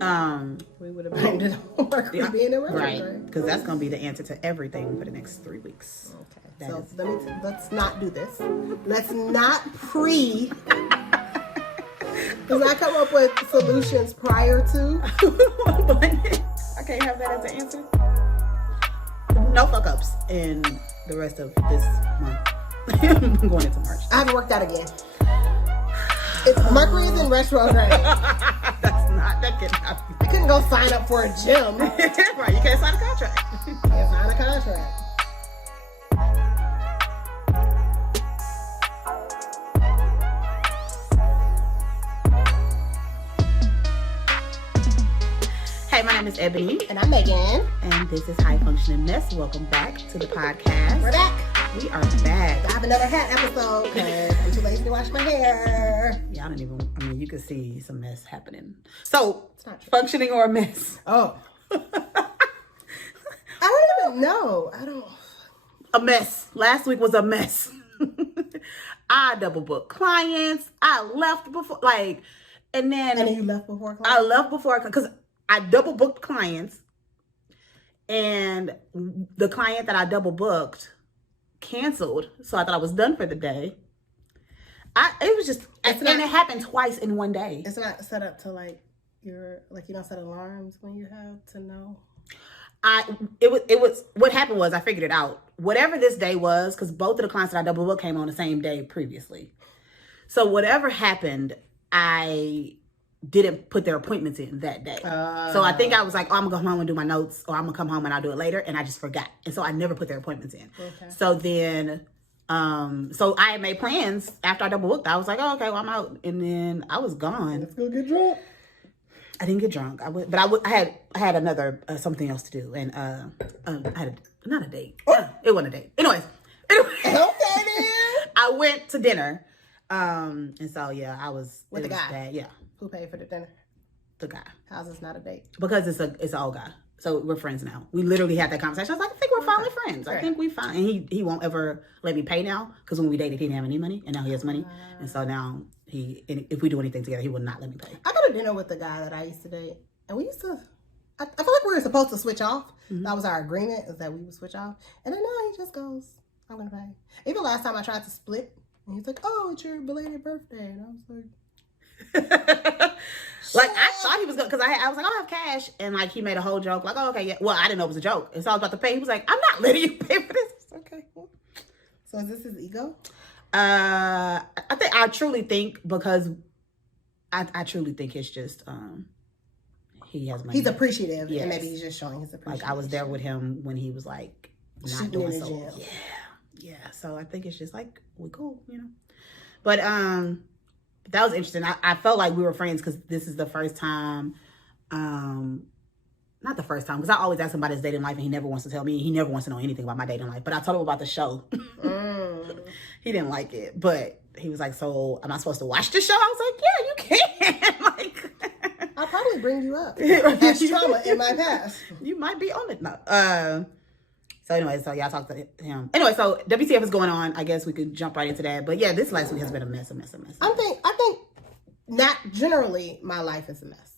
We would have blamed it on Mercury being in retrograde. Right, because that's going to be the answer to everything for the next 3 weeks. Okay, let's not do this. Let's not Does that come up with solutions prior to? I can't have that as an answer. No fuck ups in the rest of this month. I'm going into March. I haven't worked out again. Mercury is in retrograde. That cannot be. I couldn't go sign up for a gym. Right, you can't sign a contract. Can't sign a contract. Hey, my name is Ebony. And I'm Megan. And this is High Functioning Mess. Welcome back to the podcast. We're back. We are back. I have another hat episode because I'm too lazy to wash my hair. Y'all don't even, you can see some mess happening. So, functioning or a mess? Oh. I don't even know. A mess. Last week was a mess. I double booked clients. I left before, and then you left before clients? I left before, because I double booked clients, and the client that I double booked canceled, so I thought I was done for the day. It happened twice in one day. It's not set up to you don't set alarms when you have to know. What happened was I figured it out. Whatever this day was, because both of the clients that I double booked came on the same day previously. So whatever happened, I didn't put their appointments in that day. So I think I was like, I'm gonna go home and do my notes, or I'm gonna come home and I'll do it later, and I just forgot. And so I never put their appointments in. Okay. So then, so I had made plans after I double booked. I was like, oh, okay, well, I'm out. And then I was gone. Let's go get drunk. I didn't get drunk. I had another, something else to do. And I had not a date. Oh. It wasn't a date. Anyway. Okay, then. I went to dinner. And so, yeah, I was. With the guy? Bad. Yeah. Who paid for the dinner? The guy. How's this not a date? Because it's an old guy. So we're friends now. We literally had that conversation. I was like, I think we're finally friends. Right. I think we fine. And he won't ever let me pay now, because when we dated, he didn't have any money, and now he has money. And so now if we do anything together, he will not let me pay. I go to dinner with the guy that I used to date, and we used to. I feel like we were supposed to switch off. Mm-hmm. That was our agreement, is that we would switch off. And then now he just goes, I'm gonna pay. Even last time I tried to split, and he's like, oh, it's your belated birthday, and I was like. I thought he was gonna, because I was like, I don't have cash, and he made a whole joke like, oh, okay, yeah. Well, I didn't know it was a joke, and so I was about to pay. He was like, I'm not letting you pay for this. Okay, cool. So is this his ego? I truly think, because I truly think it's just he has money. He's appreciative, yes. And maybe he's just showing his appreciation. I was there with him when he was not doing so. Yeah. So I think it's just we cool, But that was interesting. I felt like we were friends because this is the first time, not the first time, because I always ask him about his dating life and he never wants to tell me. He never wants to know anything about my dating life. But I told him about the show. He didn't like it, but he was like, so am I supposed to watch the show? I was like, yeah, you can. I'll probably bring you up as trauma in my past. You might be on it now. So anyway, so y'all talked to him. Anyway, so WTF is going on. I guess we could jump right into that. But yeah, this last week has been a mess. I think not generally my life is a mess,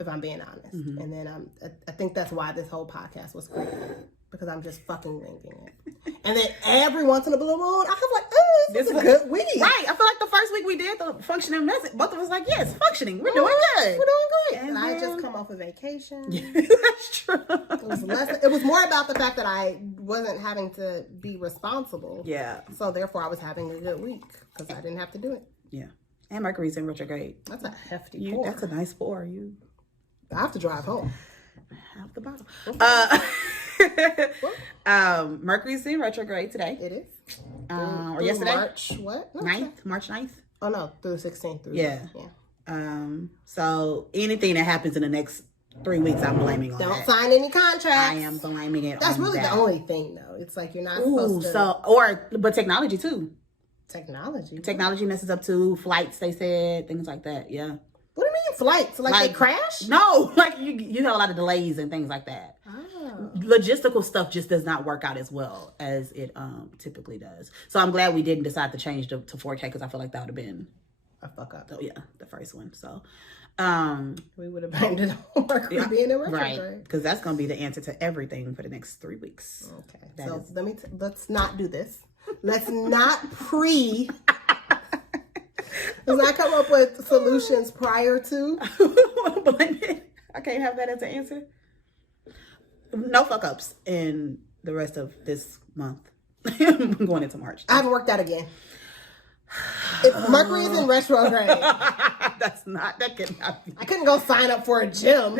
if I'm being honest. Mm-hmm. And then I think that's why this whole podcast was created, because I'm just fucking winging it. And then every once in a blue moon, I have this is a good week. Right. I feel like the first week we did the functioning mess, both of us yes, functioning. We're doing good. We're doing great. And I just come off a vacation. Yeah, that's true. It was more about the fact that I wasn't having to be responsible. Yeah. So therefore I was having a good week because I didn't have to do it. Yeah. And Mercury's in retrograde. That's a hefty pour. That's a nice pour. I have to drive home. Half the bottle. Mercury's in retrograde today. It is. Or yesterday. March what? No, 9th? March 9th? Oh no, through the 16th. Yeah. So anything that happens in the next 3 weeks, I'm blaming on Don't sign any contracts. I am blaming it That's on really that. the only thing though. It's like you're not supposed to. But technology too. Technology messes up too. Flights, they said, things like that. Yeah. What do you mean flights? Like they crash? No, you have a lot of delays and things like that. Oh. Logistical stuff just does not work out as well as it typically does. So I'm glad we didn't decide to change to 4K, because I feel like that would have been a fuck up. So yeah, the first one. So We would have blamed it on Mercury being in retrograde. Right, because that's going to be the answer to everything for the next 3 weeks. Okay, let's not do this. Let's not Let's not come up with solutions prior to. I can't have that as an answer. No fuck ups in the rest of this month. I'm going into March. I haven't worked out again. If Mercury is in retrograde. That cannot be. I couldn't go sign up for a gym.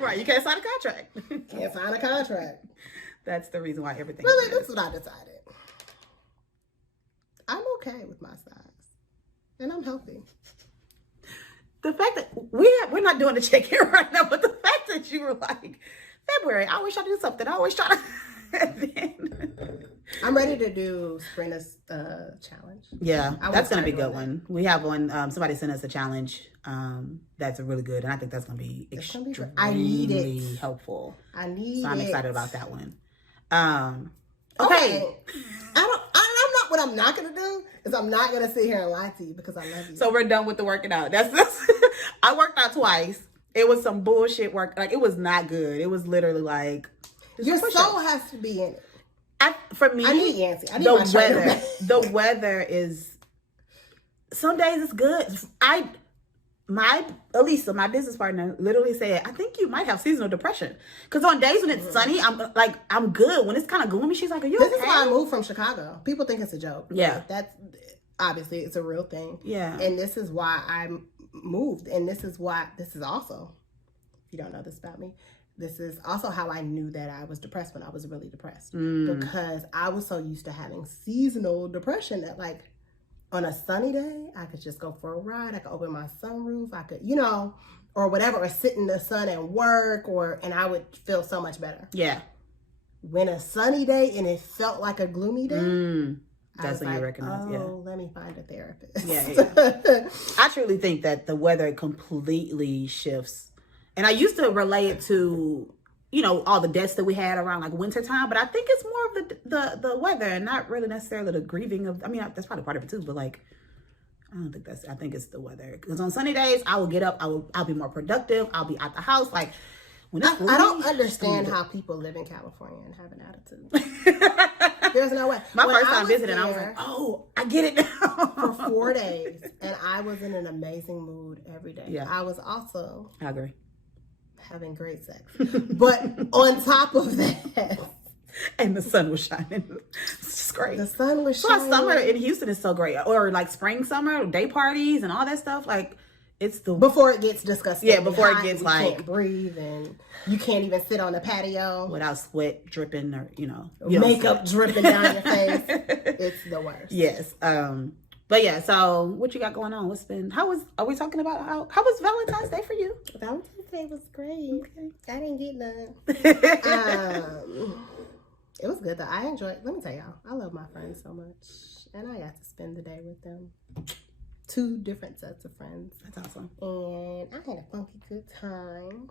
Right, you can't sign a contract. Can't sign a contract. That's the reason why everything. Really, that's what I decided. I'm okay with my size. And I'm healthy. The fact that we're not doing the check-in right now, but the fact that you were like, February, I always try to do something. I always try to. I'm ready to do Sprinter's challenge. Yeah, that's going to be a good one. We have one. Somebody sent us a challenge that's really good. And I think that's going to be extremely helpful. I need it. So I'm excited about that one. Okay. What I'm not going to do is I'm not going to sit here and lie to you because I love you. So we're done with the working out. That's I worked out twice. It was some bullshit work. Like, it was not good. It was literally like... Your soul has to be in it. For me, I need Yancy. I need my weather. The weather is... Some days it's good. Elisa, my business partner, literally said, I think you might have seasonal depression. Because on days when it's sunny, I'm good. When it's kind of gloomy, she's like, are you okay? This is why I moved from Chicago. People think it's a joke. Yeah. That's obviously it's a real thing. Yeah. And this is why I moved. And this is also, if you don't know this about me, this is also how I knew that I was depressed when I was really depressed. Because I was so used to having seasonal depression that like, on a sunny day, I could just go for a ride. I could open my sunroof. I could, or whatever, or sit in the sun and work, and I would feel so much better. Yeah. When a sunny day and it felt like a gloomy day, that's when you recognize. Let me find a therapist. Yeah. I truly think that the weather completely shifts, and I used to relate it to, all the deaths that we had around like winter time, but I think it's more of the weather and not really necessarily the grieving of, that's probably part of it too, but like, I think it's the weather. Because on sunny days, I will get up, I'll be more productive, I'll be out the house. Like, when it's I don't understand how people live in California and have an attitude. There's no way. My first time visiting, I was like, oh, I get it now. For 4 days, and I was in an amazing mood every day. Yeah. I was also... I agree. Having great sex. But on top of that... And the sun was shining. It's just great. The sun was shining. So summer in Houston is so great. Or like spring, summer, day parties and all that stuff. Like, it's the... Before it gets disgusting. Yeah, before it gets like... You can't breathe and you can't even sit on the patio. Without sweat dripping or, makeup dripping down your face. It's the worst. Yes. But yeah, so what you got going on? Are we talking about how was Valentine's Day for you? Valentine's Day was great. Okay. I didn't get none. It was good though. I enjoyed, let me tell y'all, I love my friends so much. And I got to spend the day with them. 2 different sets of friends. That's awesome. And I had a funky good time.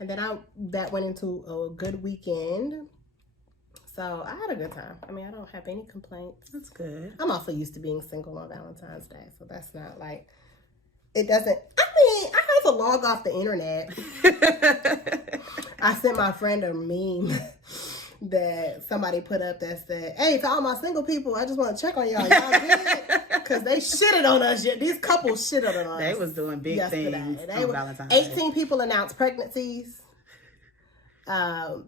And then that went into a good weekend. So I had a good time. I don't have any complaints. That's good. I'm also used to being single on Valentine's Day. So that's not like, it doesn't, I had to log off the internet. I sent my friend a meme that somebody put up that said, hey, to all my single people, I just want to check on y'all. Y'all good? Because they shitted on us. These couples shitted on us. They was doing big things on Valentine's Day. 18 people announced pregnancies.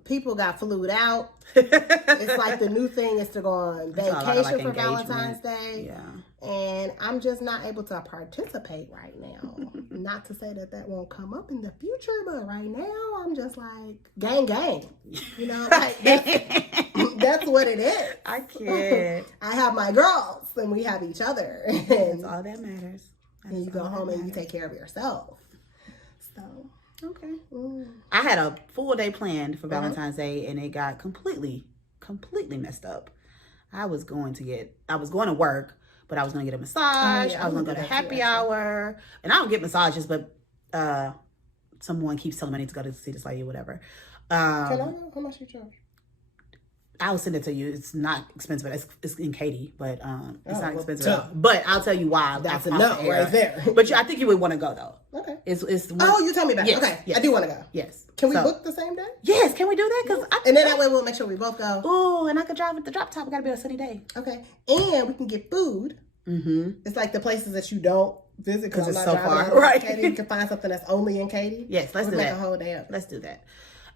People got flued out. It's like the new thing is to go on vacation for Valentine's Day. Yeah. And I'm just not able to participate right now. Not to say that won't come up in the future, but right now I'm just like, gang. Like that's what it is. I can't. I have my girls and we have each other. That's all that matters. And you go home and you take care of yourself. So... Okay. I had a full day planned for Valentine's Day and it got completely messed up. I was going to work, but I was going to get a massage. I was going to go to happy hour. And I don't get massages, but someone keeps telling me I need to go to see this lady or whatever. Can I know how much you charge? I'll send it to you. It's not expensive. It's in Katy, but it's not expensive. Well, but I'll tell you why. That's a no right there. But I think you would want to go though. Okay. It's you told me about it. Okay. Yes. I do want to go. Yes. Can we book the same day? Yes. Can we do that? And then that way we'll make sure we both go. Oh, and I could drive with the drop top. We gotta be on a sunny day. Okay. And we can get food. Mm-hmm. It's like the places that you don't visit because it's so far. Right. Katy. You can find something that's only in Katy. Yes. Let's do that. Make a whole day up. Let's do that.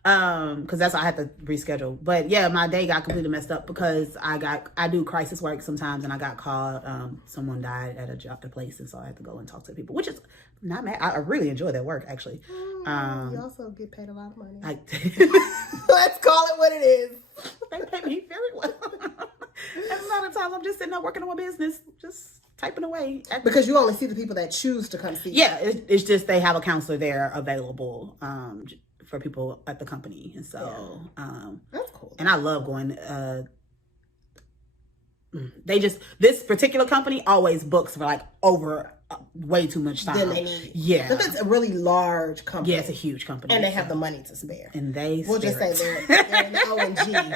Because that's why I had to reschedule. But yeah, my day got completely messed up because I do crisis work sometimes, and I got called. Someone died at a place, and so I had to go and talk to people, which is not mad. I really enjoy that work actually. You also get paid a lot of money. Let's call it what it is. They pay me very well. And a lot of times I'm just sitting there working on my business, just typing away. Because you only see the people that choose to come see you. Yeah, it's just they have a counselor there available. For people at the company, and so that's cool. And I love going. This particular company always books for like over way too much time than they need. Yeah, but it's a really large company. Yeah, it's a huge company, and they have the money to spare. And we'll just say they're an ONG.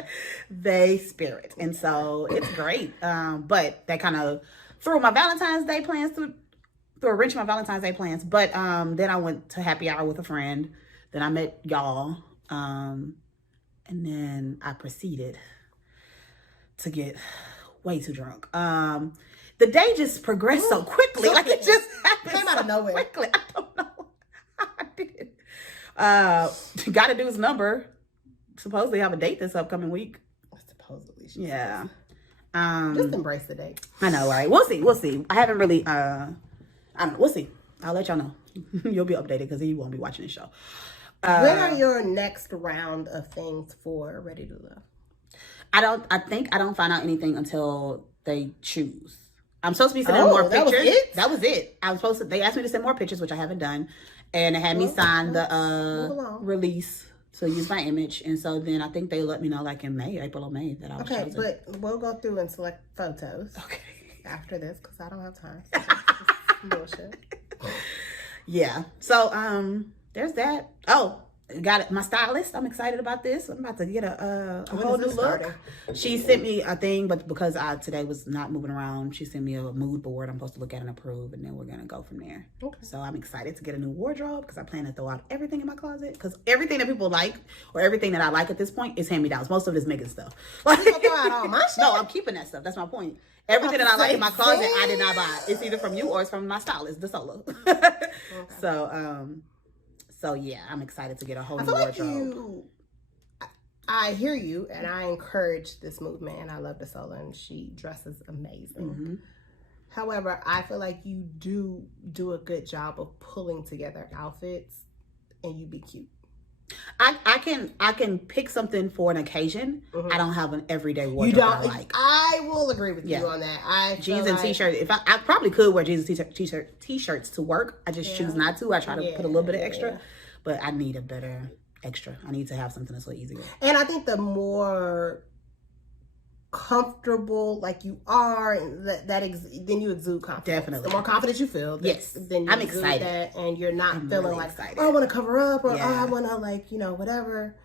They spare it, and so it's great. But that kind of threw my Valentine's Day plans through a wrench in my Valentine's Day plans. But then I went to happy hour with a friend. Then I met y'all, and then I proceeded to get way too drunk. The day just progressed so quickly. Like it just happened. Came out of nowhere. Quickly. I don't know how I did. Got to do his number. Supposedly have a date this upcoming week. Supposedly. Yeah. Just embrace the date. I know, right? We'll see. I haven't really, I don't know. We'll see. I'll let y'all know. You'll be updated because he won't be watching the show. When are your next round of things for Ready to Love? I think I don't find out anything until they choose. I'm supposed to be sending more pictures. That was it. They asked me to send more pictures, which I haven't done. And they had me sign the release to use my image. And so then I think they let me know like in April or May that I was chosen. But we'll go through and select photos. Okay. After this, because I don't have time. Bullshit. Yeah. So there's that. Oh, got it. My stylist. I'm excited about this. I'm about to get a whole new look. She sent me a thing, but because I today was not moving around, she sent me a mood board. I'm supposed to look at and approve, and then we're gonna go from there. Okay. So I'm excited to get a new wardrobe because I plan to throw out everything in my closet. Because everything that people like or everything that I like at this point is hand me downs. Most of it is Megan stuff. Like, you gonna throw out all my shit? No, I'm keeping that stuff. That's my point. Everything that I like in my closet, I did not buy. It's either from you or it's from my stylist, the solo. Okay. So yeah, I'm excited to get a whole new wardrobe. I hear you, and I encourage this movement, and I love the solo, and she dresses amazing. Mm-hmm. However, I feel like you do a good job of pulling together outfits, and you be cute. I can pick something for an occasion. Mm-hmm. I don't have an everyday wardrobe. You don't. I like. I will agree with you on that. Jeans and t-shirts. If I probably could wear jeans and t-shirts to work. I just choose not to. I try to put a little bit of extra, but I need a better extra. I need to have something that's a little easier. And I think the more comfortable like you are, then you exude confidence. Definitely. The more confident you feel, then you I'm excited. That, and you're not feeling really like, excited. oh, I want to cover up, or oh, I want to whatever.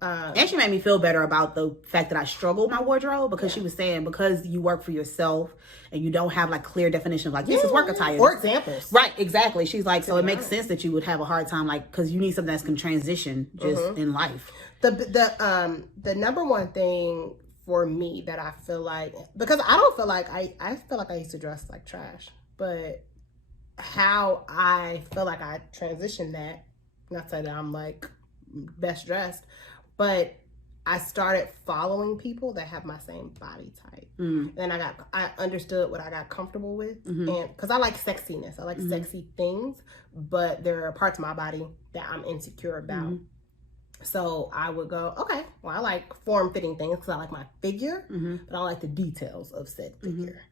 And she made me feel better about the fact that I struggle with my wardrobe because she was saying because you work for yourself and you don't have like clear definition of like this is work attire or examples. Right, exactly. She's like, so it makes sense that you would have a hard time like because you need something that's can transition just in life. The number one thing for me that I feel like, because I don't feel like I feel like I used to dress like trash, but how I feel like I transitioned that, not say that I'm like best dressed, but I started following people that have my same body type. And I understood what I got comfortable with. And because I like sexiness, I like sexy things, but there are parts of my body that I'm insecure about. So I would go, okay, well, I like form-fitting things because I like my figure, but I like the details of said figure.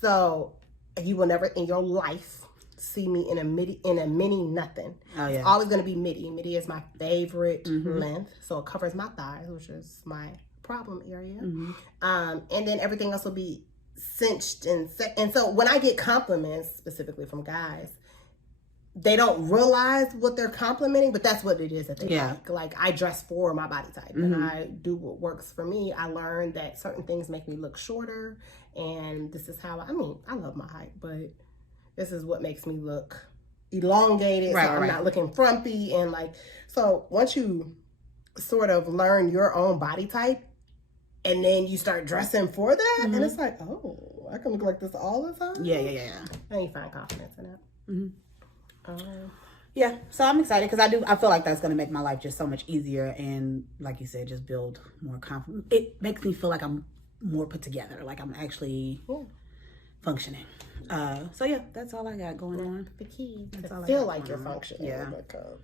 So you will never in your life see me in a mini nothing. Oh, yeah. It's always going to be midi. Midi is my favorite length. So it covers my thighs, which is my problem area. And then everything else will be cinched and so when I get compliments specifically from guys, they don't realize what they're complimenting, but that's what it is that they Yeah. like. Like, I dress for my body type, and I do what works for me. I learned that certain things make me look shorter, and this is how I love my height, but this is what makes me look elongated, so I'm not looking frumpy. And like, so once you sort of learn your own body type, and then you start dressing for that, and it's like, oh, I can look like this all the time. Yeah. And you find confidence in that. Yeah, so I'm excited because I feel like that's going to make my life just so much easier, and like you said, just build more confidence. It makes me feel like I'm more put together, like I'm actually functioning. So yeah, that's all I got going on. The key That's to feel like you're functioning. Yeah. Because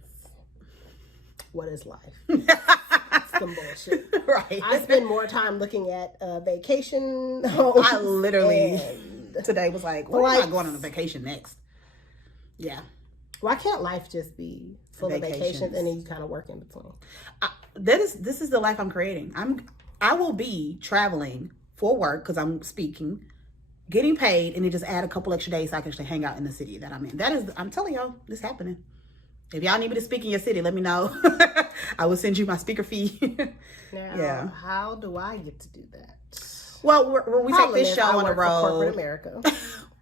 what is life? It's some bullshit. Right. I spend more time looking at vacation homes. I literally today was like, when am I going on a vacation next? Yeah. Why can't life just be full of vacations and then you kind of work in between? This is the life I'm creating. I will be traveling for work because I'm speaking, getting paid, and then just add a couple extra days so I can actually hang out in the city that I'm in. I'm telling y'all, this is happening. If y'all need me to speak in your city, let me know. I will send you my speaker fee. Now, how do I get to do that? Well, when we take this show on the road, corporate America.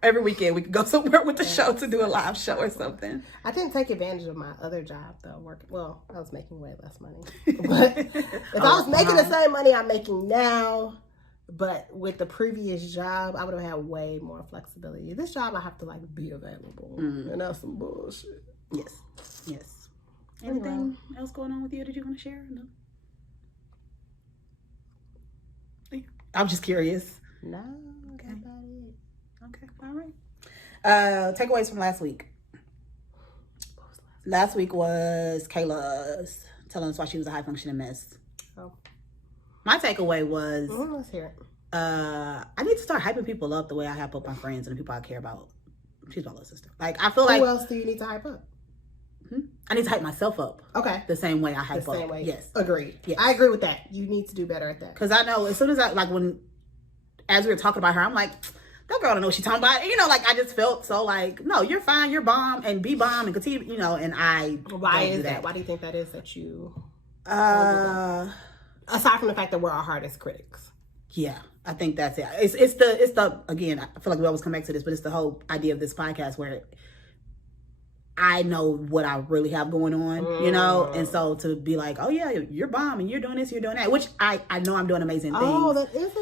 Every weekend we can go somewhere with the show to do a live show or something. I didn't take advantage of my other job though. I was making way less money. But if I was making the same money I'm making now, but with the previous job, I would have had way more flexibility. This job, I have to like be available, and that's some bullshit. Yes. Anything else going on with you? Did you want to share? No. I'm just curious. No, that's about it. Okay, all right. Takeaways from last week. What was Last week was Kayla's telling us why she was a high functioning mess. Oh. My takeaway was Let's hear it. I need to start hyping people up the way I hype up my friends and the people I care about. She's my little sister. Like, I feel like, who else do you need to hype up? I need to hype myself up. Okay. The same way I hype The same up. way. Yes. Agreed. Yes. I agree with that. You need to do better at that. Because I know as soon as as we were talking about her, I'm like, that girl don't know what she's talking about. And, like, I just felt so like, no, you're fine, you're bomb, and be bomb and continue, and I Why don't is do that? Why do you think that is that you aside from the fact that we're our hardest critics? Yeah, I think that's it. It's the again, I feel like we always come back to this, but it's the whole idea of this podcast where I know what I really have going on, and so to be like, oh yeah, you're bomb and you're doing this, you're doing that, which I know I'm doing amazing things. Oh, that is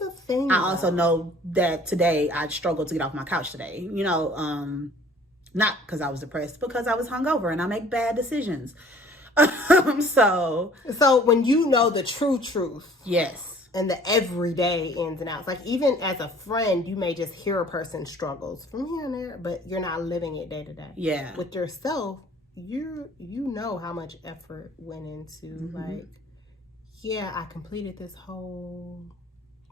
a thing. I also know that today I struggled to get off my couch today, not because I was depressed, because I was hungover and I make bad decisions. So when you know the true truth, yes. And the everyday ins and outs. Like, even as a friend, you may just hear a person's struggles from here and there, but you're not living it day to day. Yeah. With yourself, you know how much effort went into, like, yeah, I completed this whole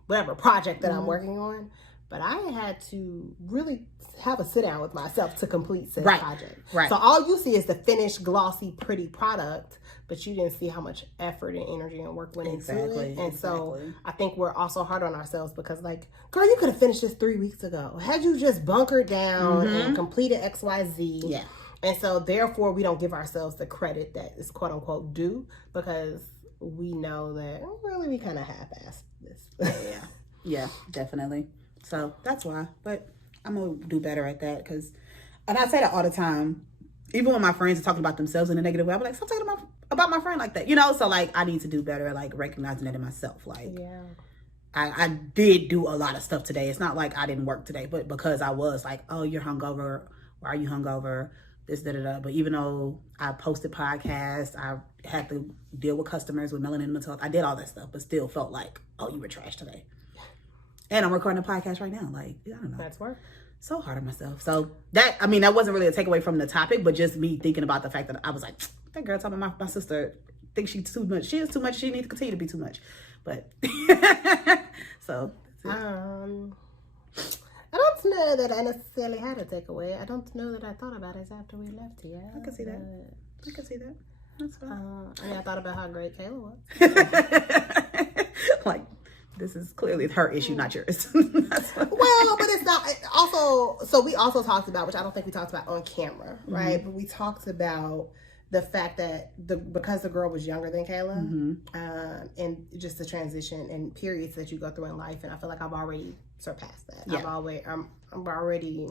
whatever project that I'm working on, but I had to really have a sit down with myself to complete said project. Right. So all you see is the finished, glossy, pretty product, but you didn't see how much effort and energy and work went into it. And so I think we're also hard on ourselves because, like, girl, you could have finished this 3 weeks ago. Had you just bunkered down and completed X, Y, Z. Yeah. And so therefore we don't give ourselves the credit that is quote unquote due because we know that really we kind of half-assed this. Yeah, definitely. So that's why. But I'm going to do better at that and I say that all the time. Even when my friends are talking about themselves in a negative way, I'm like, stop talking about my friend like that. So like I need to do better at like recognizing that in myself. Like I did do a lot of stuff today. It's not like I didn't work today, but because I was like, oh, you're hungover. Why are you hungover? This, da. But even though I posted podcasts, I had to deal with customers with melanin mental health. I did all that stuff, but still felt like, oh, you were trash today. And I'm recording a podcast right now. Like, I don't know. That's work. So hard on myself. So that wasn't really a takeaway from the topic, but just me thinking about the fact that I was like, that girl talking about my sister thinks she's too much. She is too much. She needs to continue to be too much. But so I don't know that I necessarily had a takeaway. I don't know that I thought about it after we left here. I can see that. That's fine. I thought about how great Kayla was. Like, this is clearly her issue, not yours. Well, but it's not. Also, so we also talked about, which I don't think we talked about on camera, right? But we talked about the fact that because the girl was younger than Kayla, and just the transition and periods that you go through in life, and I feel like I've already surpassed that. Yeah. I've already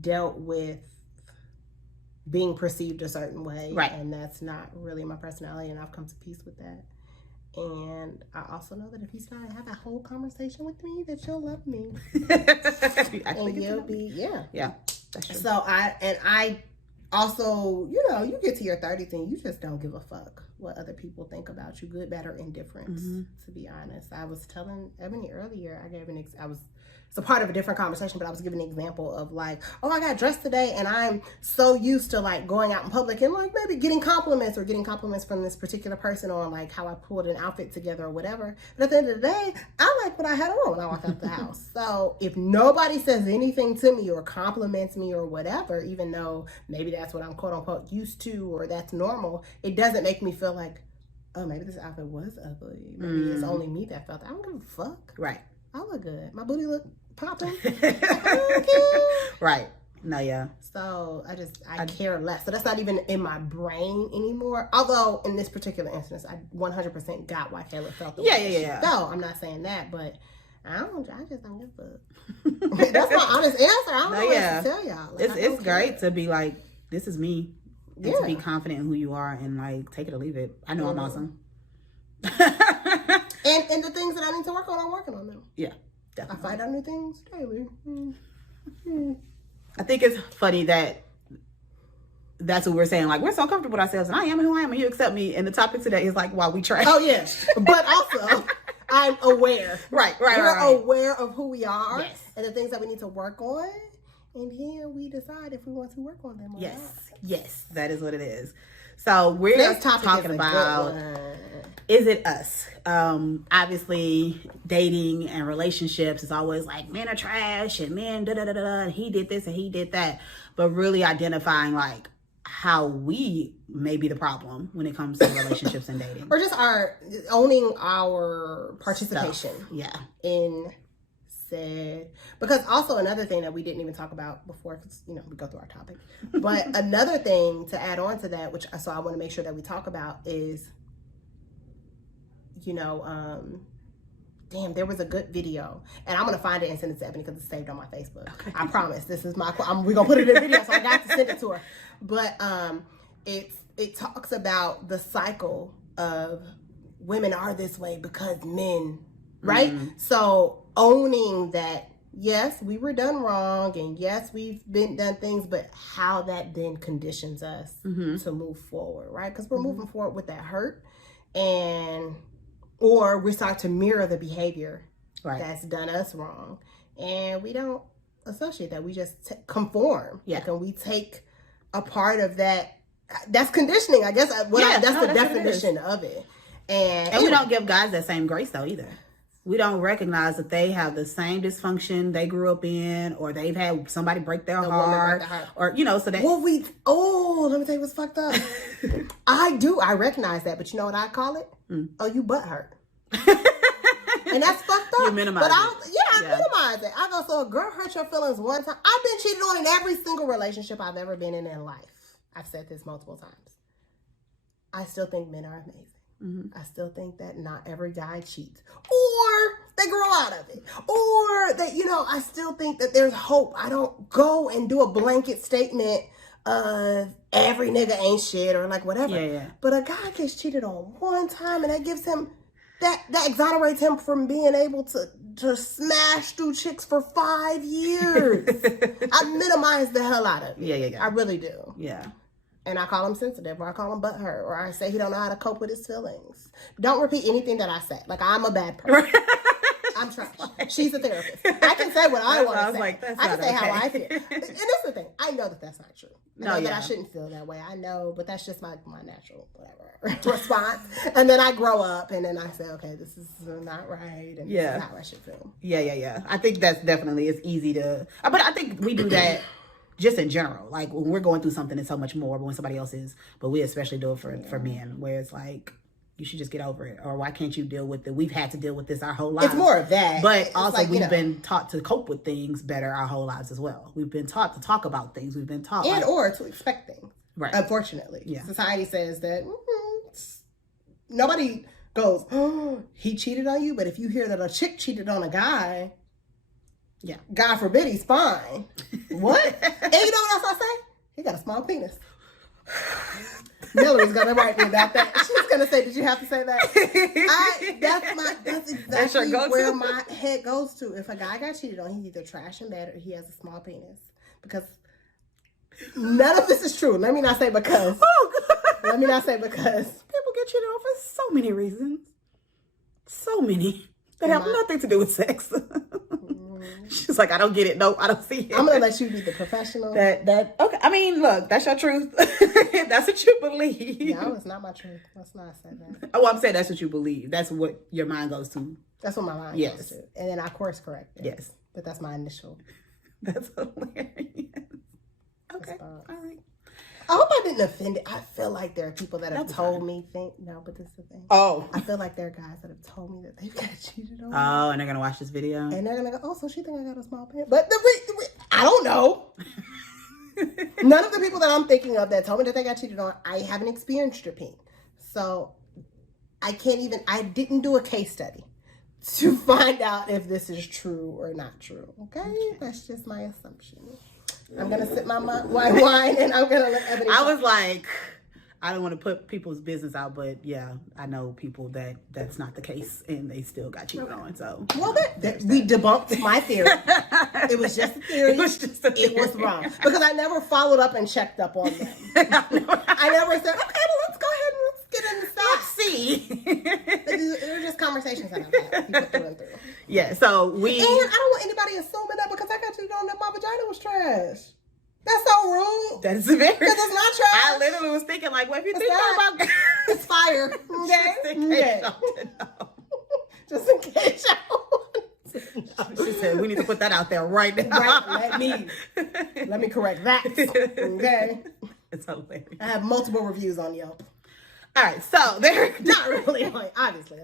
dealt with being perceived a certain way, right? And that's not really my personality, and I've come to peace with that. And I also know that if he's not have a whole conversation with me, that you'll love me, and you'll be yeah. That's true. So I also, you know, you get to your 30s and you just don't give a fuck what other people think about you, good, bad, or indifferent. To be honest, I was telling Ebony earlier, it's a part of a different conversation, but I was giving an example of like, oh, I got dressed today and I'm so used to like going out in public and like maybe getting compliments from this particular person on like how I pulled an outfit together or whatever. But at the end of the day, I like what I had on when I walked out the house. So if nobody says anything to me or compliments me or whatever, even though maybe that's what I'm quote unquote used to or that's normal, it doesn't make me feel like, oh, maybe this outfit was ugly. Maybe it's only me that felt that. I don't give a fuck. Right. I look good. My booty look popping. Right. No, yeah. So I care less. So that's not even in my brain anymore. Although in this particular instance, I 100% got why Kayla felt the way she felt. I'm not saying that, but I just don't give a fuck. That's my honest answer. I don't know what to tell y'all. Like, it's great to be like, this is me. And to be confident in who you are and like take it or leave it. I know I'm awesome. And the things that I need to work on, I'm working on them. Yeah, definitely. I find out new things daily. I think it's funny that that's what we're saying. Like, we're so comfortable with ourselves, and I am who I am, and you accept me. And the topic today is like, why we try. Oh, yeah. But also, I'm aware. Right. We're aware of who we are and the things that we need to work on. And then we decide if we want to work on them or not. Yes, that is what it is. So we're talking about, is it us? Obviously, dating and relationships is always like, men are trash and men da-da-da-da, and he did this and he did that. But really identifying like how we may be the problem when it comes to relationships and dating. Or just owning our participation in said, because also another thing that we didn't even talk about before, because we go through our topic, but another thing to add on to that, which I want to make sure that we talk about is, there was a good video, and I'm gonna find it and send it to Ebony because it's saved on my Facebook. Okay. I promise. This is we're gonna put it in the video, so I got to send it to her. But it talks about the cycle of women are this way because men, right? So owning that, yes, we were done wrong, and yes, we've done things, but how that then conditions us to move forward, right? Because we're moving forward with that hurt, or we start to mirror the behavior that's done us wrong, and we don't associate that. We just conform. Yeah. Like, and we take a part of that. That's conditioning, I guess. That's the definition of it. And we don't give guys that same grace, though, either. We don't recognize that they have the same dysfunction they grew up in, or they've had somebody break their heart, or so that. Well, let me tell you what's fucked up. I recognize that, but you know what I call it? Oh, you butt hurt. And that's fucked up. You minimize it. I minimize it. I go, so a girl hurt your feelings one time. I've been cheated on in every single relationship I've ever been in life. I've said this multiple times. I still think men are amazing. I still think that not every guy cheats, or they grow out of it, or that, I still think that there's hope. I don't go and do a blanket statement of every nigga ain't shit or like whatever. Yeah. But a guy gets cheated on one time, and that gives him, that exonerates him from being able to smash through chicks for 5 years. I minimize the hell out of it. Yeah. I really do. Yeah. And I call him sensitive, or I call him butthurt, or I say he don't know how to cope with his feelings. Don't repeat anything that I say. Like, I'm a bad person. I'm trash. She's a therapist. I can say what I want to say. Like, I can say how I feel. And this is the thing. I know that that's not true. I know that I shouldn't feel that way. I know, but that's just my natural response. And then I grow up, and then I say, okay, this is not right, and this is how I should feel. Yeah. I think that's definitely, it's easy to, but I think we do that just in general. Like, when we're going through something, it's so much more when somebody else is, but we especially do it for men, where it's like, you should just get over it, or why can't you deal with it? We've had to deal with this our whole lives. It's more of that. But it's also like, we've been taught to cope with things better our whole lives as well. We've been taught to talk about things. We've been taught or to expect things. Right. Unfortunately. Yeah. Society says that nobody goes, oh, he cheated on you. But if you hear that a chick cheated on a guy, yeah, God forbid he's fine. What? And you know what else I say? He got a small penis. Hillary's gonna write me about that. She's gonna say, "Did you have to say that?" That's exactly where my head goes to. If a guy got cheated on, he's either trash in bed or he has a small penis. Because none of this is true. Let me not say because. Let me not say because. People get cheated on for so many reasons. So many that have nothing to do with sex. She's like, I don't get it. Nope, I don't see it. I'm gonna let you be the professional. Okay. I mean, look, that's your truth. That's what you believe. No, it's not my truth. Let's not say that. Oh, I'm saying that's what you believe. That's what your mind goes to. That's what my mind goes to. And then I course correct it. Yes. But that's my initial. That's hilarious. Okay. All right. I hope I didn't offend it. I feel like there are people that have told me no, but this is the thing. Oh. I feel like there are guys that have told me that they've got cheated on. Oh, and they're gonna watch this video. And they're gonna go, oh, so she think I got a small penis. But I don't know. None of the people that I'm thinking of that told me that they got cheated on, I haven't experienced your peen. So I didn't do a case study to find out if this is true or not true. Okay? That's just my assumption. I'm going to sip my wine and I'm going to let Ebony I was like, I don't want to put people's business out, but yeah, I know people that's not the case and they still got cheated on. So, well, we debunked my theory. It was just a theory. It was just a theory. It was wrong because I never followed up and checked up on them. I never said, okay, well, let's go ahead and let's get in the side. Let's see. They were just conversations that I've had. People through and through. Yeah, so and I don't want anybody assuming that because I got cheated on that my vagina was trash. That's so rude. That's very. Because it's not trash. I literally was thinking, like, well, if you think about it's fire. Okay. Just in case y'all didn't know. Just in case y'all. She said, we need to put that out there right now. Right, let me correct that. Okay. It's hilarious. I have multiple reviews on Yelp. All right, so they're not really, obviously.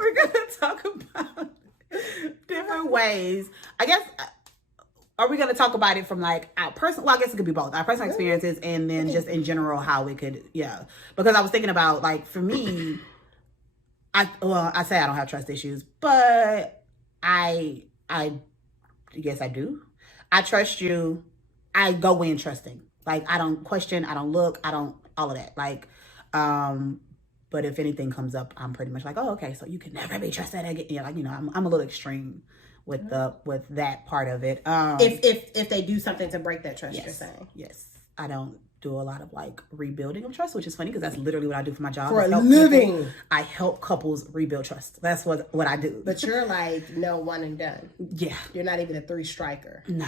We're going to talk about different ways. I guess, are we going to talk about it from like our personal, well, I guess it could be both, our personal experiences and then just in general how it could, because I was thinking about like, for me, I say I don't have trust issues, but I guess I do. I trust you. I go in trusting. Like, I don't question, I don't look, I don't, all of that. Like, but if anything comes up, I'm pretty much like, oh, okay, so you can never be trusted again. Yeah, like, I'm a little extreme with that part of it. If they do something to break that trust, yes, you're saying. Yes. I don't do a lot of like rebuilding of trust, which is funny because that's literally what I do for my job. For a living. People. I help couples rebuild trust. That's what I do. But you're like, no, one and done. Yeah. You're not even a 3 striker. No.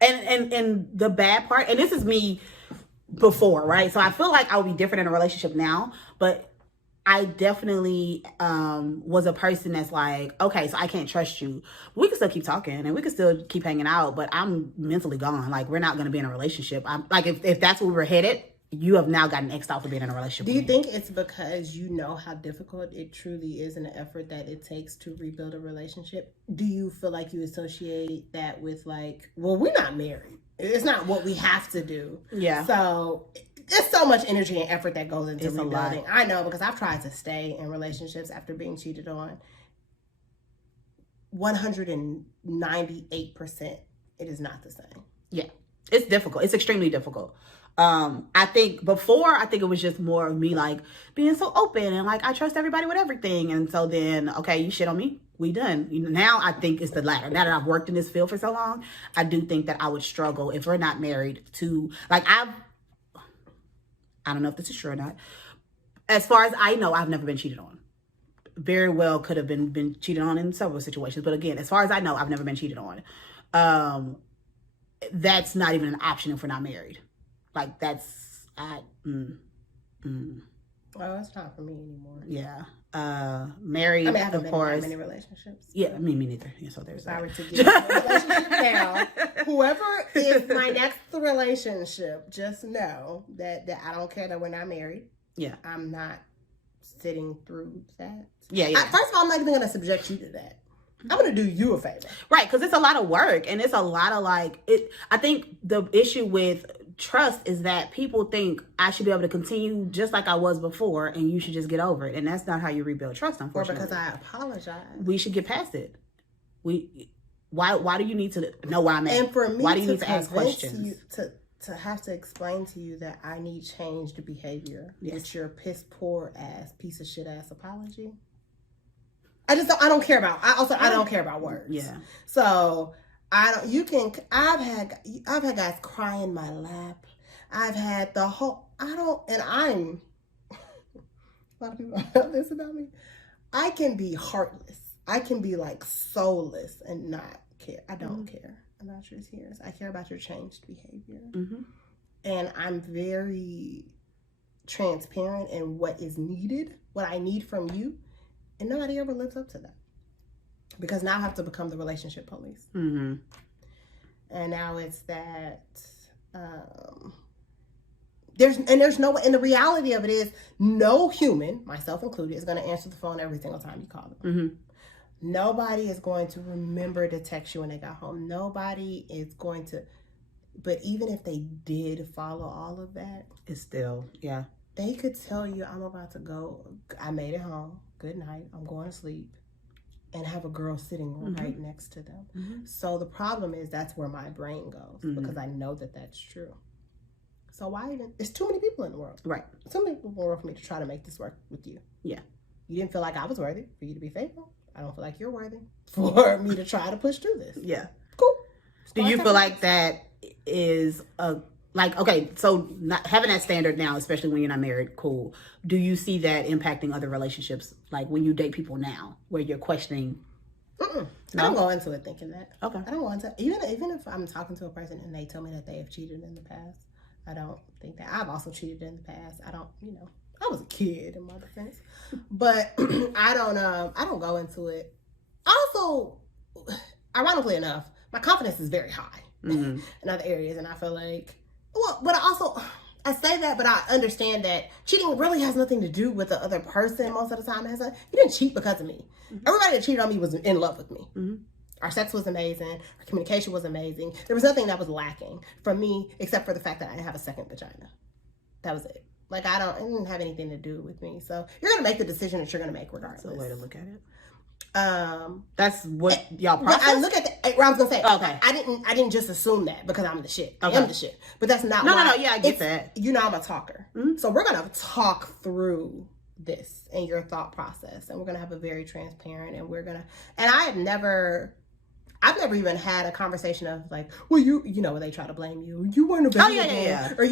And the bad part, and this is me before, right? So I feel like I would be different in a relationship now, but I definitely was a person that's like, okay, so I can't trust you. We can still keep talking and we can still keep hanging out, but I'm mentally gone. Like, we're not going to be in a relationship. I'm like, if that's where we're headed, you have now gotten X'd out for being in a relationship. Do you think it's because you know how difficult it truly is and the effort that it takes to rebuild a relationship? Do you feel like you associate that with like, well, we're not married. It's not what we have to do. Yeah. So there's so much energy and effort that goes into rebuilding. I know, because I've tried to stay in relationships after being cheated on. 198%, it is not the same. Yeah. It's difficult. It's extremely difficult. I think before, it was just more of me like being so open and like I trust everybody with everything. And so then, okay, you shit on me, we done. Now I think it's the latter. Now that I've worked in this field for so long, I do think that I would struggle if we're not married to like I don't know if this is true or not. As far as I know, I've never been cheated on. Very well could have been cheated on in several situations. But again, as far as I know, I've never been cheated on. That's not even an option if we're not married. Like that's Well, it's not for me anymore. Yeah. Married, I haven't of been course. in many relationships. Yeah, me neither. Yeah, so there's if I were to that. get in a relationship now, whoever is my next relationship, just know that I don't care that we're not married. Yeah. I'm not sitting through that. Yeah. First of all, I'm not even going to subject you to that. I'm going to do you a favor. Right, because it's a lot of work, and it's a lot of I think the issue with trust is that people think I should be able to continue just like I was before, and you should just get over it. And that's not how you rebuild trust, unfortunately. Or because I apologize. We should get past it. Why do you need to know where I'm at? And for me, why do you need to ask questions? To have to explain to you that I need changed behavior with your piss poor ass, piece of shit ass apology. I don't care about. I don't care about words. Yeah. So I don't. You can. I've had guys cry in my lap. I've had the whole. I don't. And I'm. A lot of people know this about me. I can be heartless. I can be like soulless and not care. I don't care about your tears. I care about your changed behavior. Mm-hmm. And I'm very transparent in what is needed, what I need from you. And nobody ever lives up to that. Because now I have to become the relationship police. Mm-hmm. And now it's that there's no way, and the reality of it is no human, myself included, is going to answer the phone every single time you call them. Mm-hmm. Nobody is going to remember to text you when they got home. Nobody is going to, but even if they did follow all of that, it's still, yeah. They could tell you, I'm about to go, I made it home, good night, I'm going to sleep, and have a girl sitting right next to them. Mm-hmm. So the problem is that's where my brain goes, because I know that that's true. So why even, there's too many people in the world. Right. Too many people in the world for me to try to make this work with you. Yeah. You didn't feel like I was worthy for you to be faithful. I don't feel like you're worthy for me to try to push through this. Yeah. Cool. Do you feel like that is okay, so not having that standard now, especially when you're not married, cool. Do you see that impacting other relationships, like when you date people now, where you're questioning? No? I don't go into it thinking that. Okay. I don't go into even if I'm talking to a person and they tell me that they have cheated in the past, I don't think that. I've also cheated in the past. I don't, I was a kid in my defense, but I don't go into it. Also, ironically enough, my confidence is very high in other areas, and I feel like, but I say that, but I understand that cheating really has nothing to do with the other person most of the time. You didn't cheat because of me. Everybody that cheated on me was in love with me. Our sex was amazing. Our communication was amazing. There was nothing that was lacking from me except for the fact that I didn't have a second vagina. That was it. Like, it didn't have anything to do with me. So you're going to make the decision that you're going to make regardless. That's a way to look at it. That's what y'all process? I look at I was going to say, okay. I didn't just assume that because I'm the shit. Okay. I am the shit. But that's not No, yeah, I get that. I'm a talker. So we're going to talk through this and your thought process. And we're going to have a very transparent, and I've never even had a conversation of like, well, when they try to blame you, you weren't available. Oh, yeah. Or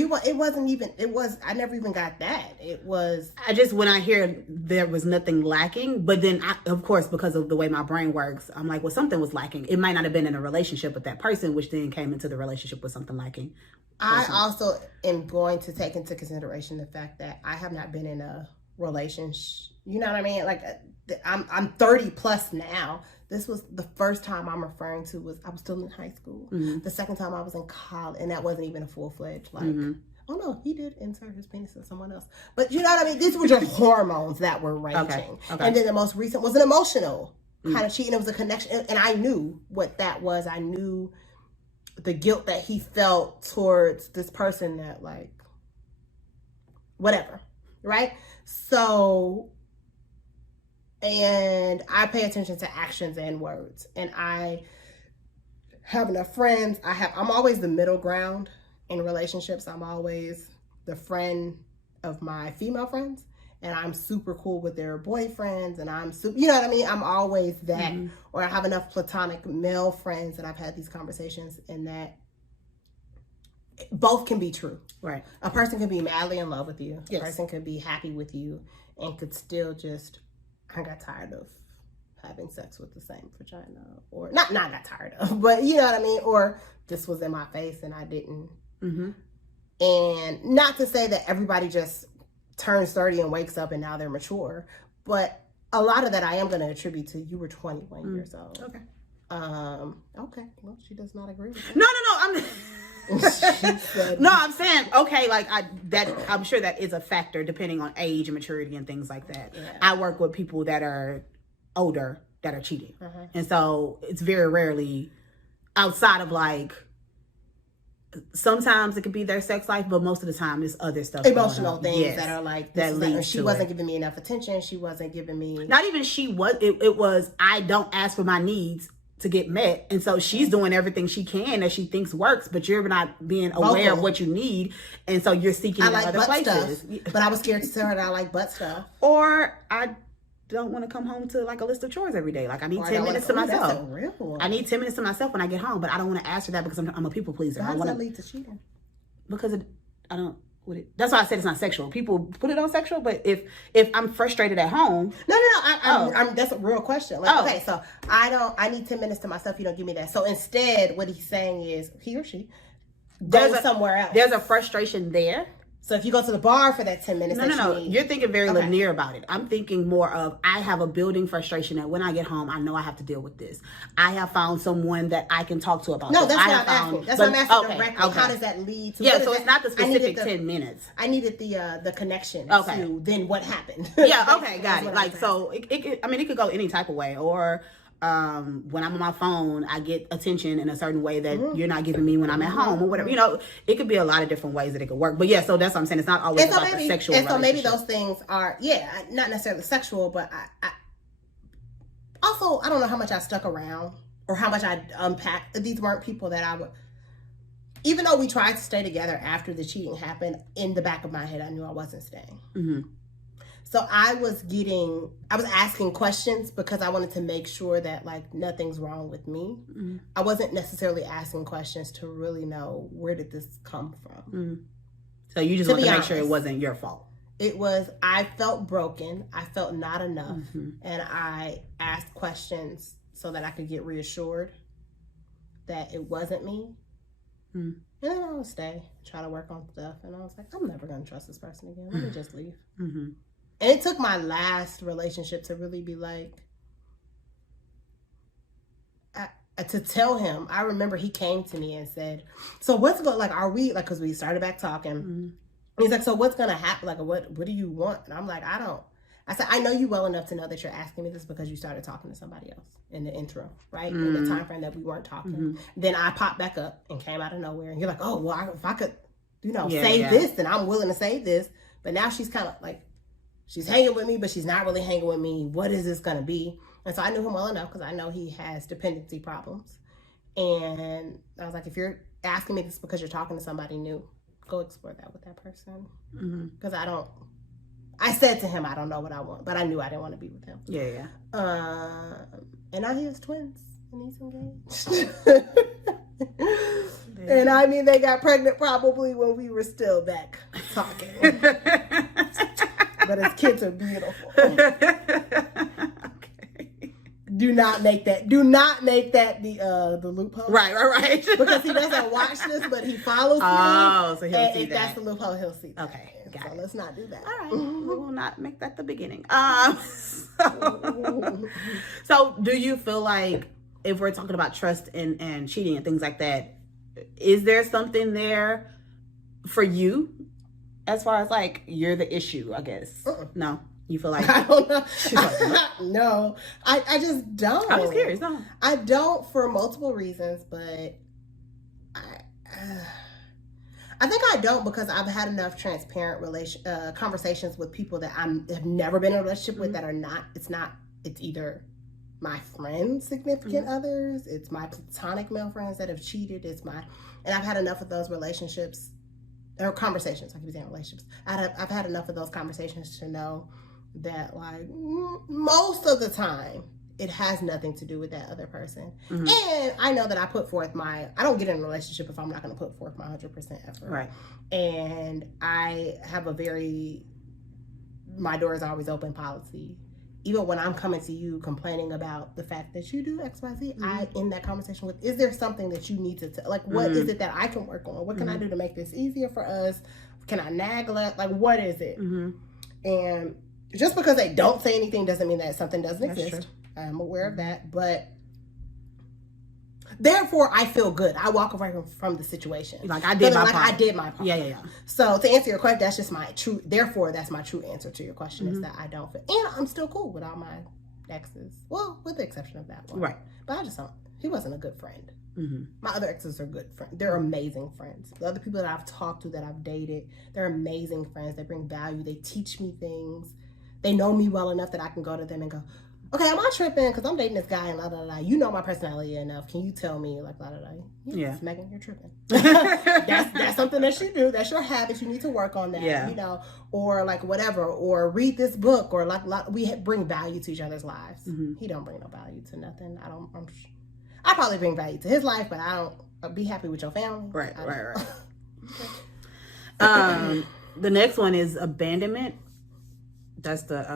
I never even got that. It was. When I hear there was nothing lacking, but then of course, because of the way my brain works, I'm like, well, something was lacking. It might not have been in a relationship with that person, which then came into the relationship with something lacking. I also am going to take into consideration the fact that I have not been in a relationship. You know what I mean? Like, I'm 30 plus now. This was the first time I'm referring to was I was still in high school. The second time I was in college, and that wasn't even a full-fledged, like, oh no, he did insert his penis in someone else. But you know what I mean? These were just hormones that were raging. Okay. And then the most recent was an emotional kind of cheating. It was a connection. And I knew what that was. I knew the guilt that he felt towards this person that, like, whatever, right? So... And I pay attention to actions and words. And I have enough friends. I'm always the middle ground in relationships. I'm always the friend of my female friends. And I'm super cool with their boyfriends. And I'm super, you know what I mean? I'm always that. Or I have enough platonic male friends that I've had these conversations, and that both can be true. Right. A person can be madly in love with you. Yes. A person could be happy with you and could still just... I got tired of having sex with the same vagina, or not got tired of, but you know what I mean? Or this was in my face and I didn't. And not to say that everybody just turns 30 and wakes up and now they're mature, but a lot of that I am going to attribute to you were 21 years old. Okay. Okay. Well, she does not agree with that. No. No, I'm saying, okay, like I'm sure that is a factor depending on age and maturity and things like that. Yeah. I work with people that are older that are cheating. And so it's very rarely outside of like, sometimes it could be their sex life, but most of the time it's other stuff. Emotional things that are like, she wasn't giving me enough attention. She wasn't giving me. Not even it was, I don't ask for my needs to get met. And so she's doing everything she can that she thinks works, but you're not being aware of what you need. And so you're seeking in other places. Stuff, but I was scared to tell her that I like butt stuff. Or I don't want to come home to like a list of chores every day. Like I need 10 minutes to myself. That's a real one. I need 10 minutes to myself when I get home, but I don't want to ask her that because I'm a people pleaser. How does that lead to cheating? Because that's why I said it's not sexual. People put it on sexual, but if I'm frustrated at home. No. That's a real question. Like, okay, so I need 10 minutes to myself. You don't give me that. So instead, what he's saying is he or she goes somewhere else. There's a frustration there. So if you go to the bar for that 10 minutes, no. You're thinking very linear about it. I'm thinking more of, I have a building frustration that when I get home, I know I have to deal with this. I have found someone that I can talk to about this. No, that's what I'm asking. That's what I'm asking directly. Okay. How does that lead to? Yeah, so it's not the specific 10 minutes. I needed the connection to then what happened. Yeah, okay, got it. Like, so it could go any type of way. Or when I'm on my phone, I get attention in a certain way that you're not giving me when I'm at home or whatever. You know, it could be a lot of different ways that it could work. But yeah, so that's what I'm saying. It's not always about the sexual relationship. And so maybe those things are, not necessarily sexual, but I also, I don't know how much I stuck around or how much I unpacked. These weren't people that I would, even though we tried to stay together after the cheating happened, in the back of my head, I knew I wasn't staying. Mm-hmm. So I was asking questions because I wanted to make sure that like nothing's wrong with me. Mm-hmm. I wasn't necessarily asking questions to really know where did this come from. Mm-hmm. So you just wanted to make sure it wasn't your fault. It was, I felt broken. I felt not enough. Mm-hmm. And I asked questions so that I could get reassured that it wasn't me. Mm-hmm. And then I would stay, try to work on stuff. And I was like, I'm never going to trust this person again. Let me just leave. Mm-hmm. And it took my last relationship to really be like, to tell him. I remember he came to me and said, so what's going, like, are we, like, because we started back talking. Mm-hmm. He's like, so what's going to happen? Like, what do you want? And I'm like, I said, I know you well enough to know that you're asking me this because you started talking to somebody else in the intro, right? Mm-hmm. In the time frame that we weren't talking. Mm-hmm. Then I popped back up and came out of nowhere. And you're like, oh, well, if I could, say this, then I'm willing to say this. But now she's kind of like, she's hanging with me, but she's not really hanging with me. What is this going to be? And so I knew him well enough because I know he has dependency problems. And I was like, if you're asking me this because you're talking to somebody new, go explore that with that person. Because I said to him, I don't know what I want, but I knew I didn't want to be with him. Yeah. And now he has twins and he's engaged. And I mean, they got pregnant probably when we were still back talking. But his kids are beautiful. Okay. Do not make that the loophole. Right. Because he doesn't watch this, but he follows me. Oh, so he'll see if that's the loophole, he'll see that. Okay, so let's not do that. All right. We will not make that the beginning. So do you feel like, if we're talking about trust and cheating and things like that, is there something there for you as far as like you're the issue, I guess? No, you feel like I don't know. No, I just don't. I'm just curious. No, I don't for multiple reasons, but I think I don't because I've had enough transparent conversations with people that have never been in a relationship with that are not. It's either my friends' significant others, it's my platonic male friends that have cheated, and I've had enough of those relationships or conversations. I keep saying relationships. I've had enough of those conversations to know that like most of the time it has nothing to do with that other person. Mm-hmm. And I know that I put forth I don't get in a relationship if I'm not going to put forth my 100% effort. Right. And I have my door is always open policy. Even when I'm coming to you complaining about the fact that you do X, Y, Z, I end that conversation with, is there something that you need to tell? Like, what is it that I can work on? What can I do to make this easier for us? Can I naggle it? Like, what is it? Mm-hmm. And just because they don't say anything doesn't mean that something doesn't exist. True. I'm aware of that. But Therefore, I feel good. I walk away from the situation. Like, I did my part. I did my part. Yeah. So, to answer your question, that's just my true... Therefore, that's my true answer to your question, is that I don't feel... And I'm still cool with all my exes. Well, with the exception of that one. Right. But I just don't... He wasn't a good friend. Mm-hmm. My other exes are good friends. They're amazing friends. The other people that I've talked to, that I've dated, they're amazing friends. They bring value. They teach me things. They know me well enough that I can go to them and go, okay, am I tripping? Because I'm dating this guy and la la la. You know my personality enough. Can you tell me like la la la? Yes, Megan, you're tripping. that's something that you do. That's your habit. You need to work on that. Yeah. You know, or like whatever. Or read this book. Or like we bring value to each other's lives. Mm-hmm. He don't bring no value to nothing. I probably bring value to his life, but I don't be happy with your family. Right. The next one is abandonment. That's the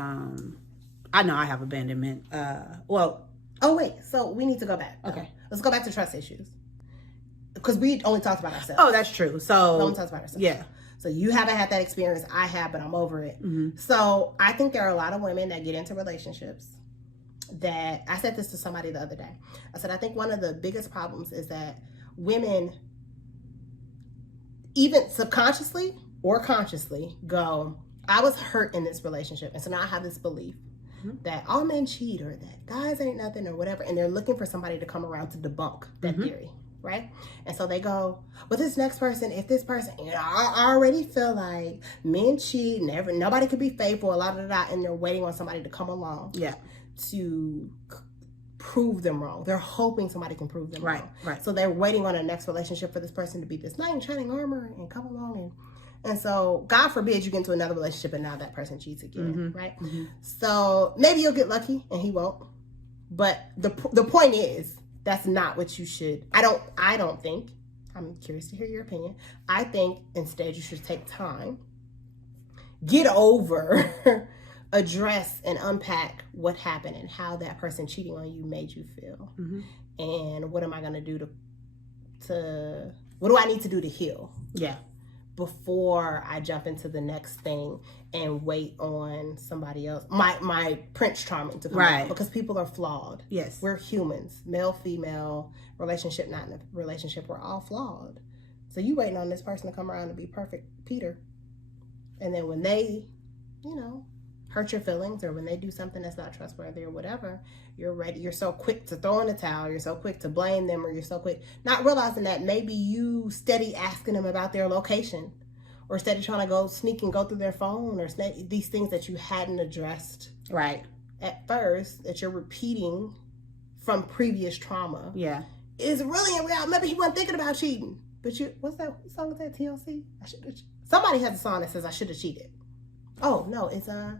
I know I have abandonment. Oh wait, so we need to go back. Okay. Let's go back to trust issues. Because we only talked about ourselves. Oh, that's true. So we only talked about ourselves. Yeah. So you haven't had that experience. I have, but I'm over it. Mm-hmm. So I think there are a lot of women that get into relationships that... I said this to somebody the other day. I said, I think one of the biggest problems is that women, even subconsciously or consciously, go, I was hurt in this relationship. And so now I have this belief that all men cheat, or that guys ain't nothing, or whatever. And they're looking for somebody to come around to debunk that theory. Right? And so they go, well, this next person, if this person, I already feel like men cheat, nobody could be faithful, a lot of that, and they're waiting on somebody to come along to prove them wrong. They're hoping somebody can prove them wrong. Right. So they're waiting on a next relationship for this person to be this knight in shining armor and come along, and so God forbid you get into another relationship and now that person cheats again, right? Mm-hmm. So maybe you'll get lucky and he won't. But the point is, that's not what you should. I don't think. I'm curious to hear your opinion. I think instead you should take time, get over, address and unpack what happened and how that person cheating on you made you feel. Mm-hmm. And what am I going to do to what do I need to do to heal? Yeah. Before I jump into the next thing and wait on somebody else, my Prince Charming to come out, because people are flawed. Yes, we're humans, male, female, relationship, not in a relationship. We're all flawed. So you waiting on this person to come around to be perfect Peter, and then when they, hurt your feelings, or when they do something that's not trustworthy or whatever, you're ready. You're so quick to throw in the towel. You're so quick to blame them, or you're so quick not realizing that maybe you steady asking them about their location, or steady trying to go sneak and go through their phone, or these things that you hadn't addressed at first, that you're repeating from previous trauma. Yeah, is really in reality. Maybe he wasn't thinking about cheating, but what's that? What song is that? TLC? Somebody has a song that says I should have cheated. Oh no, it's not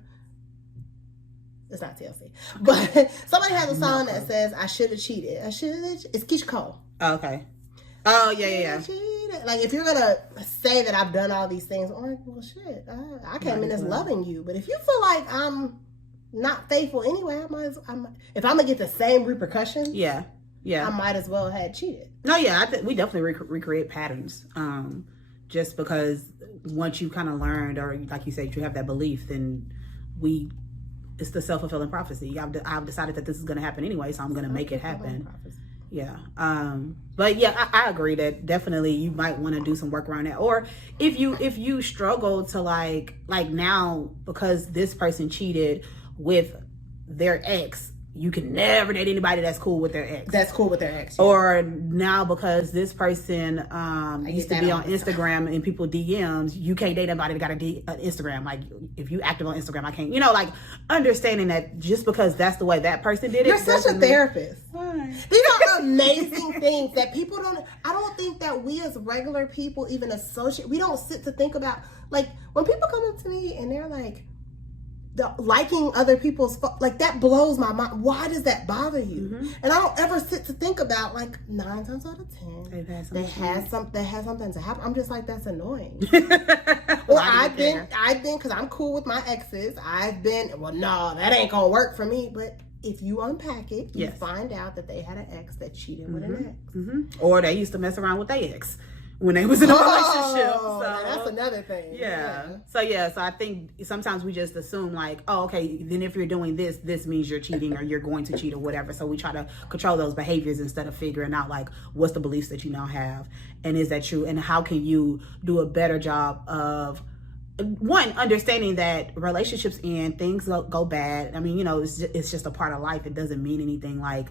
TLC, but somebody has a song that says I should have cheated. It's Keisha Cole. Oh, okay. Oh yeah. Like, if you're gonna say that I've done all these things, I'm like, well, shit, I came in this loving you. But if you feel like I'm not faithful anyway, if I'm gonna get the same repercussions, yeah, I might as well have cheated. No, yeah, I think we definitely recreate patterns. Just because once you kind of learned, or like you said, you have that belief, then it's the self-fulfilling prophecy. I've decided that this is going to happen anyway, so I'm going to make it happen. Yeah. But yeah, I agree that definitely you might want to do some work around that. Or if you struggle to like now, because this person cheated with their ex, you can never date anybody that's cool with their ex. Yeah. Or now, because this person used to be on Instagram and people DMs, you can't date anybody that got an Instagram. Like, if you active on Instagram, I can't. Like, understanding that just because that's the way that person did it. You're such a therapist. These are amazing things that people don't. I don't think that we as regular people even associate. We don't sit to think about, like, when people come up to me and they're like, liking other people's, like, that blows my mind. Why does that bother you? Mm-hmm. And I don't ever sit to think about, like, 9 times out of 10 they had something to happen. I'm just like, that's annoying. Or I've been because I'm cool with my exes, well, no, that ain't gonna work for me. But if you unpack it, you find out that they had an ex that cheated with an ex, or they used to mess around with their ex, when they was in a relationship. So that's another thing. Yeah. So I think sometimes we just assume like, oh, okay, then if you're doing this, this means you're cheating or you're going to cheat or whatever. So we try to control those behaviors instead of figuring out like what's the beliefs that you now have and is that true, and how can you do a better job of one, understanding that relationships end, things go bad. I mean, you know, it's just a part of life. It doesn't mean anything like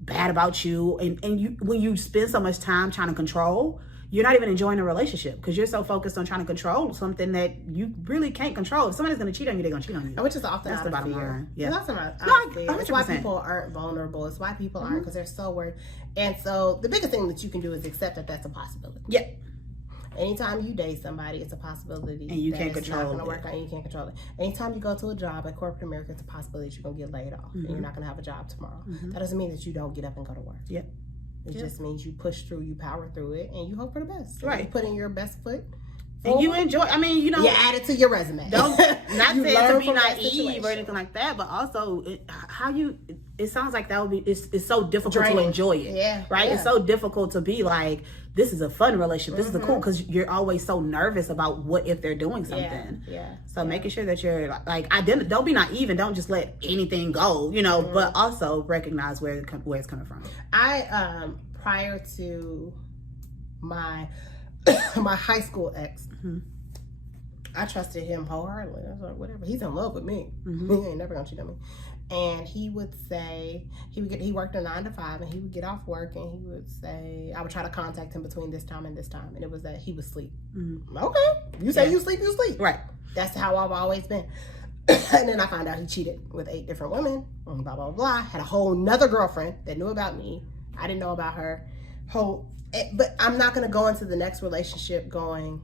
bad about you. And you, when you spend so much time trying to control, you're not even enjoying the relationship because you're so focused on trying to control something that you really can't control. If somebody's going to cheat on you, they're going to cheat on you. Which is often that's out the of bottom fear. line. Yeah. That's out of fear. 100%. It's why people aren't vulnerable. It's why people aren't, because they're so worried. And so the biggest thing that you can do is accept that that's a possibility. Yeah. Anytime you date somebody, it's a possibility. And you can't control it. It's not going to work out and you can't control it. Anytime you go to a job at corporate America, it's a possibility that you're going to get laid off and you're not going to have a job tomorrow. That doesn't mean that you don't get up and go to work. Yep. It just means you push through, you power through it, and you hope for the best. Right. You put in your best foot. And you enjoy, I mean, you know. You add it to your resume. Don't, not saying to be naive situation. or anything like that, but also it sounds like that would be, it's so difficult Draining. to enjoy it. Yeah. Right? Yeah. It's so difficult to be like, this is a fun relationship. This is a cool, because you're always so nervous about what if they're doing something. Yeah. So making sure that you're like, don't be naive and don't just let anything go, you know, but also recognize where it's coming from. Prior to my my high school ex, I trusted him wholeheartedly. I was like, whatever, he's in love with me. He ain't never gonna cheat on me. And he would say, he worked a 9 to 5, and he would get off work and he would say, I would try to contact him between this time and this time, and it was that he would sleep. Okay, you say you sleep, right? That's how I've always been. And then I found out he cheated with 8 different women, and blah blah blah. Had a whole nother girlfriend that knew about me. I didn't know about her. But I'm not going to go into the next relationship going,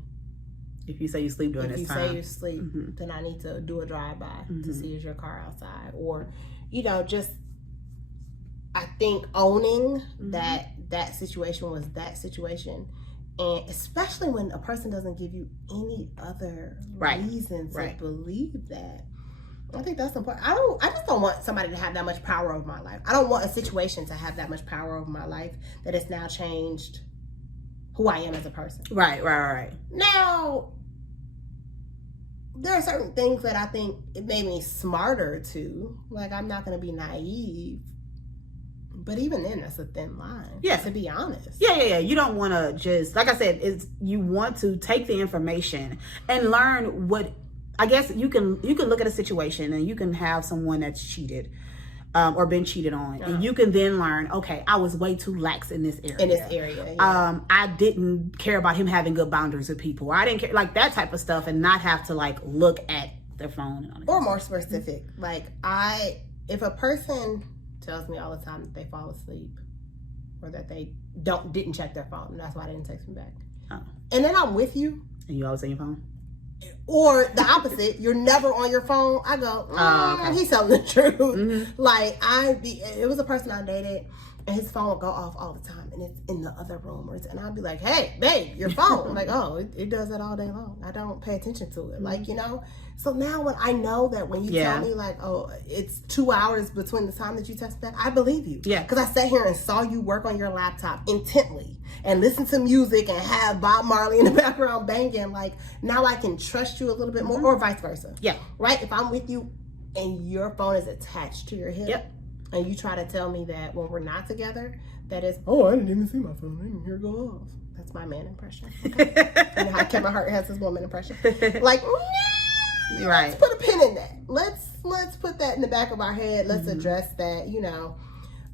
if you say you sleep during this time. If you say you sleep, then I need to do a drive-by to see is your car outside. Or, you know, just, I think owning that situation was that situation. And especially when a person doesn't give you any other reason to believe that. I think that's important. I just don't want somebody to have that much power over my life. I don't want a situation to have that much power over my life that it's now changed who I am as a person. Right. Now, there are certain things that I think it made me smarter too. Like, I'm not going to be naive. But even then, that's a thin line. Yeah. To be honest. Yeah. You don't want to just, like I said, you want to take the information and learn what, I guess you can look at a situation and you can have someone that's cheated or been cheated on, and you can then learn, okay, I was way too lax in this area. I didn't care about him having good boundaries with people. I didn't care, like that type of stuff, and not have to like look at their phone. Or more specific, like if a person tells me all the time that they fall asleep or that they didn't check their phone and that's why they didn't text me back. And then I'm with you. And you always on your phone? Or the opposite, you're never on your phone. I go, okay. He's telling the truth. Like, it was a person I dated, and his phone would go off all the time, and it's in the other room. And I'd be like, hey, babe, your phone. I'm like, oh, it does that all day long. I don't pay attention to it. Like, you know? So now when I know that when you tell me, like, oh, it's 2 hours between the time that you text back, I believe you. Yeah. Because I sat here and saw you work on your laptop intently and listen to music and have Bob Marley in the background banging. Like, now I can trust you a little bit more, or vice versa. Yeah. Right? If I'm with you and your phone is attached to your hip, and you try to tell me that when we're not together, that is, oh, I didn't even see my phone. I didn't hear it go off. That's my man impression. Okay? And how Kevin Hart has his woman impression. Like, let's put a pin in that. Let's put that in the back of our head. Let's address that, you know.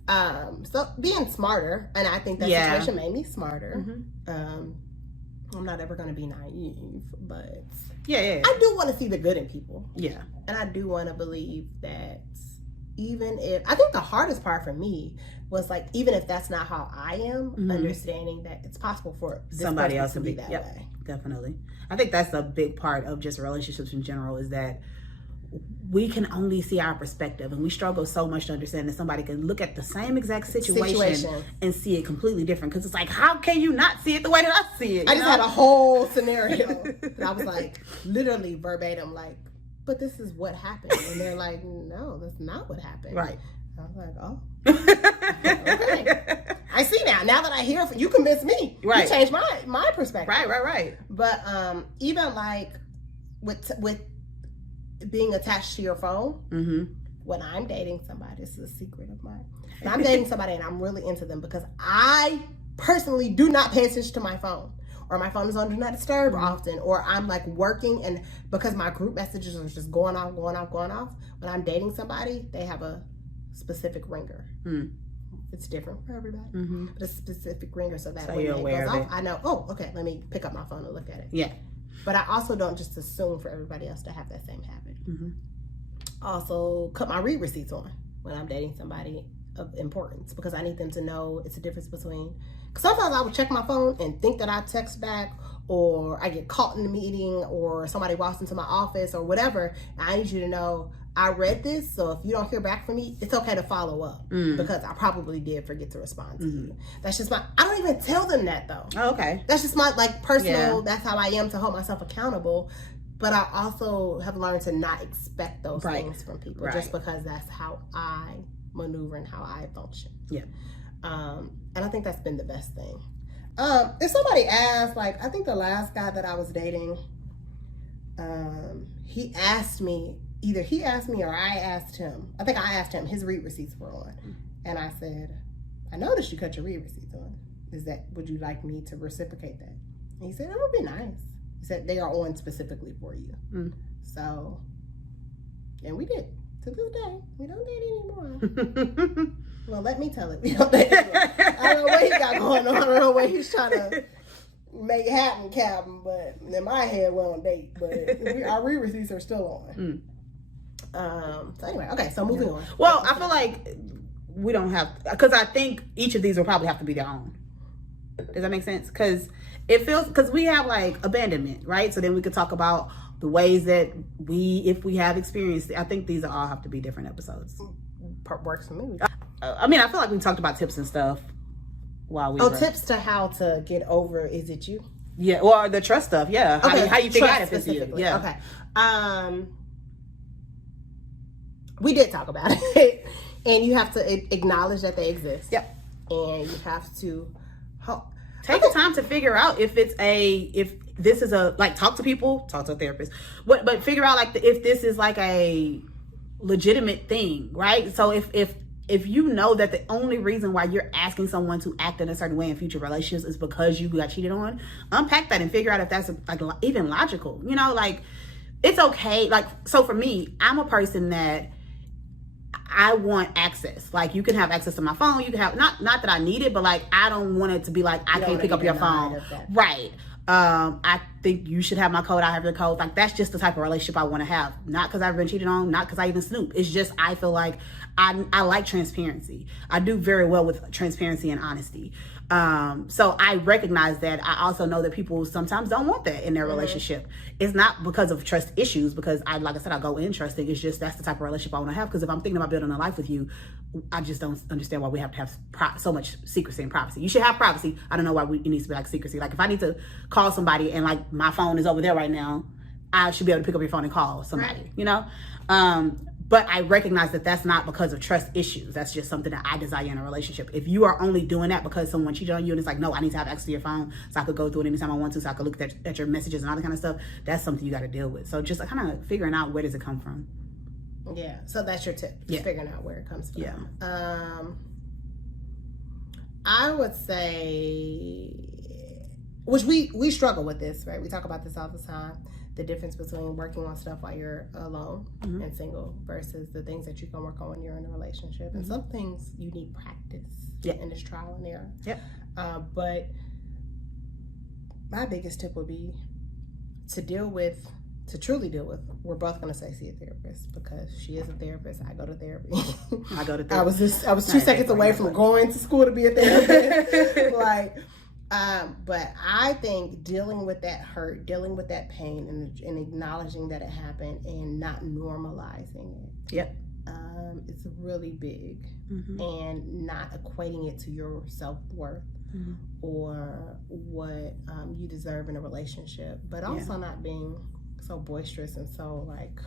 So being smarter, and I think that situation made me smarter. I'm not ever going to be naive, but I do want to see the good in people. Yeah. And I do want to believe that even if, I think the hardest part for me was like, even if that's not how I am, understanding that it's possible for somebody else to be that way. Definitely. I think that's a big part of just relationships in general, is that we can only see our perspective, and we struggle so much to understand that somebody can look at the same exact situation and see it completely different. Because it's like, how can you not see it the way that I see it? I just had a whole scenario, and I was like, literally verbatim, like, but this is what happened. And they're like, no, that's not what happened. Right. I was like, oh, okay. I see now. Now that I hear, you convinced me. Right. You changed my perspective. Right. But even like with being attached to your phone, when I'm dating somebody, this is a secret of mine. When I'm dating somebody and I'm really into them, because I personally do not pay attention to my phone, or my phone is on do not disturb often, or I'm like working, and because my group messages are just going off. When I'm dating somebody, they have a specific ringer. It's different for everybody, but a specific ringer, so that when it goes off, I know, oh, okay, let me pick up my phone and look at it. Yeah. But I also don't just assume for everybody else to have that same habit. Also, cut my read receipts on when I'm dating somebody of importance, because I need them to know it's a difference between. Because sometimes I would check my phone and think that I text back, or I get caught in a meeting, or somebody walks into my office or whatever. And I need you to know I read this, so if you don't hear back from me, it's okay to follow up, because I probably did forget to respond to you. That's just I don't even tell them that though. Oh, okay. That's just my like personal, that's how I am to hold myself accountable. But I also have learned to not expect those things from people, just because that's how I maneuver and how I function. Yeah. And I think that's been the best thing. If somebody asked, like, I think the last guy that I was dating, he asked me or I asked him. I think I asked him, his read receipts were on. And I said, I noticed you cut your read receipts on. Would you like me to reciprocate that? And he said, it would be nice. He said, they are on specifically for you. So, and we did. To this day, we don't date anymore. Well, let me tell it. We don't date anymore. I don't know what he got going on. I don't know what he's trying to make happen, Captain. But in my head, we don't date. But our read receipts are still on. So anyway, okay. So moving on. Well, I feel like we don't have, because I think each of these will probably have to be their own. Does that make sense? Because it feels, because we have like abandonment, right? So then we could talk about the ways that if we have experienced it. I think these all have to be different episodes. Works for me. I mean, I feel like we talked about tips and stuff while we tips to how to get over, is it you? Yeah, or the trust stuff, yeah. Okay, how you figure out if it's you. Yeah. Okay. We did talk about it. And you have to acknowledge that they exist. Yep. And you have to take the time to figure out if this is talk to people, talk to a therapist, but figure out if this is like a legitimate thing, right? So if you know that the only reason why you're asking someone to act in a certain way in future relationships is because you got cheated on, unpack that and figure out if that's like even logical. You know, like it's okay. Like, so for me, I'm a person that I want access. Like, you can have access to my phone. You can have not that I need it, but like I don't want it to be like I can't pick up your phone. Right. I think you should have my code. I have your code. Like, that's just the type of relationship I want to have. Not because I've been cheated on. Not because I even snoop. It's just I feel like I like transparency. I do very well with transparency and honesty. So I recognize that. I also know that people sometimes don't want that in their relationship. It's not because of trust issues, because like I said, I go in trusting. It's just that's the type of relationship I want to have. Because if I'm thinking about building a life with you, I just don't understand why we have to have so much secrecy and privacy. You should have privacy. I don't know why it needs to be like secrecy. Like, if I need to call somebody and like my phone is over there right now, I should be able to pick up your phone and call somebody, you know? But I recognize that that's not because of trust issues. That's just something that I desire in a relationship. If you are only doing that because someone cheated on you and it's like, no, I need to have access to your phone so I could go through it anytime I want to, so I could look at your messages and all that kind of stuff, that's something you got to deal with. So just kind of figuring out, where does it come from? Yeah, so that's your tip. Just figuring out where it comes from. Yeah. I would say, which we struggle with this, right? We talk about this all the time. The difference between working on stuff while you're alone and single versus the things that you can work on when you're in a relationship. And some things you need practice in this trial and error. Yep. But my biggest tip would be to truly deal with, we're both going to say see a therapist, because she is a therapist. I go to therapy. I go to therapy. I was 2 seconds away from going to school to be a therapist. But I think dealing with that hurt, dealing with that pain, and acknowledging that it happened and not normalizing it. Yep. It's really big. And not equating it to your self-worth or what you deserve in a relationship, but also not being so boisterous and so like,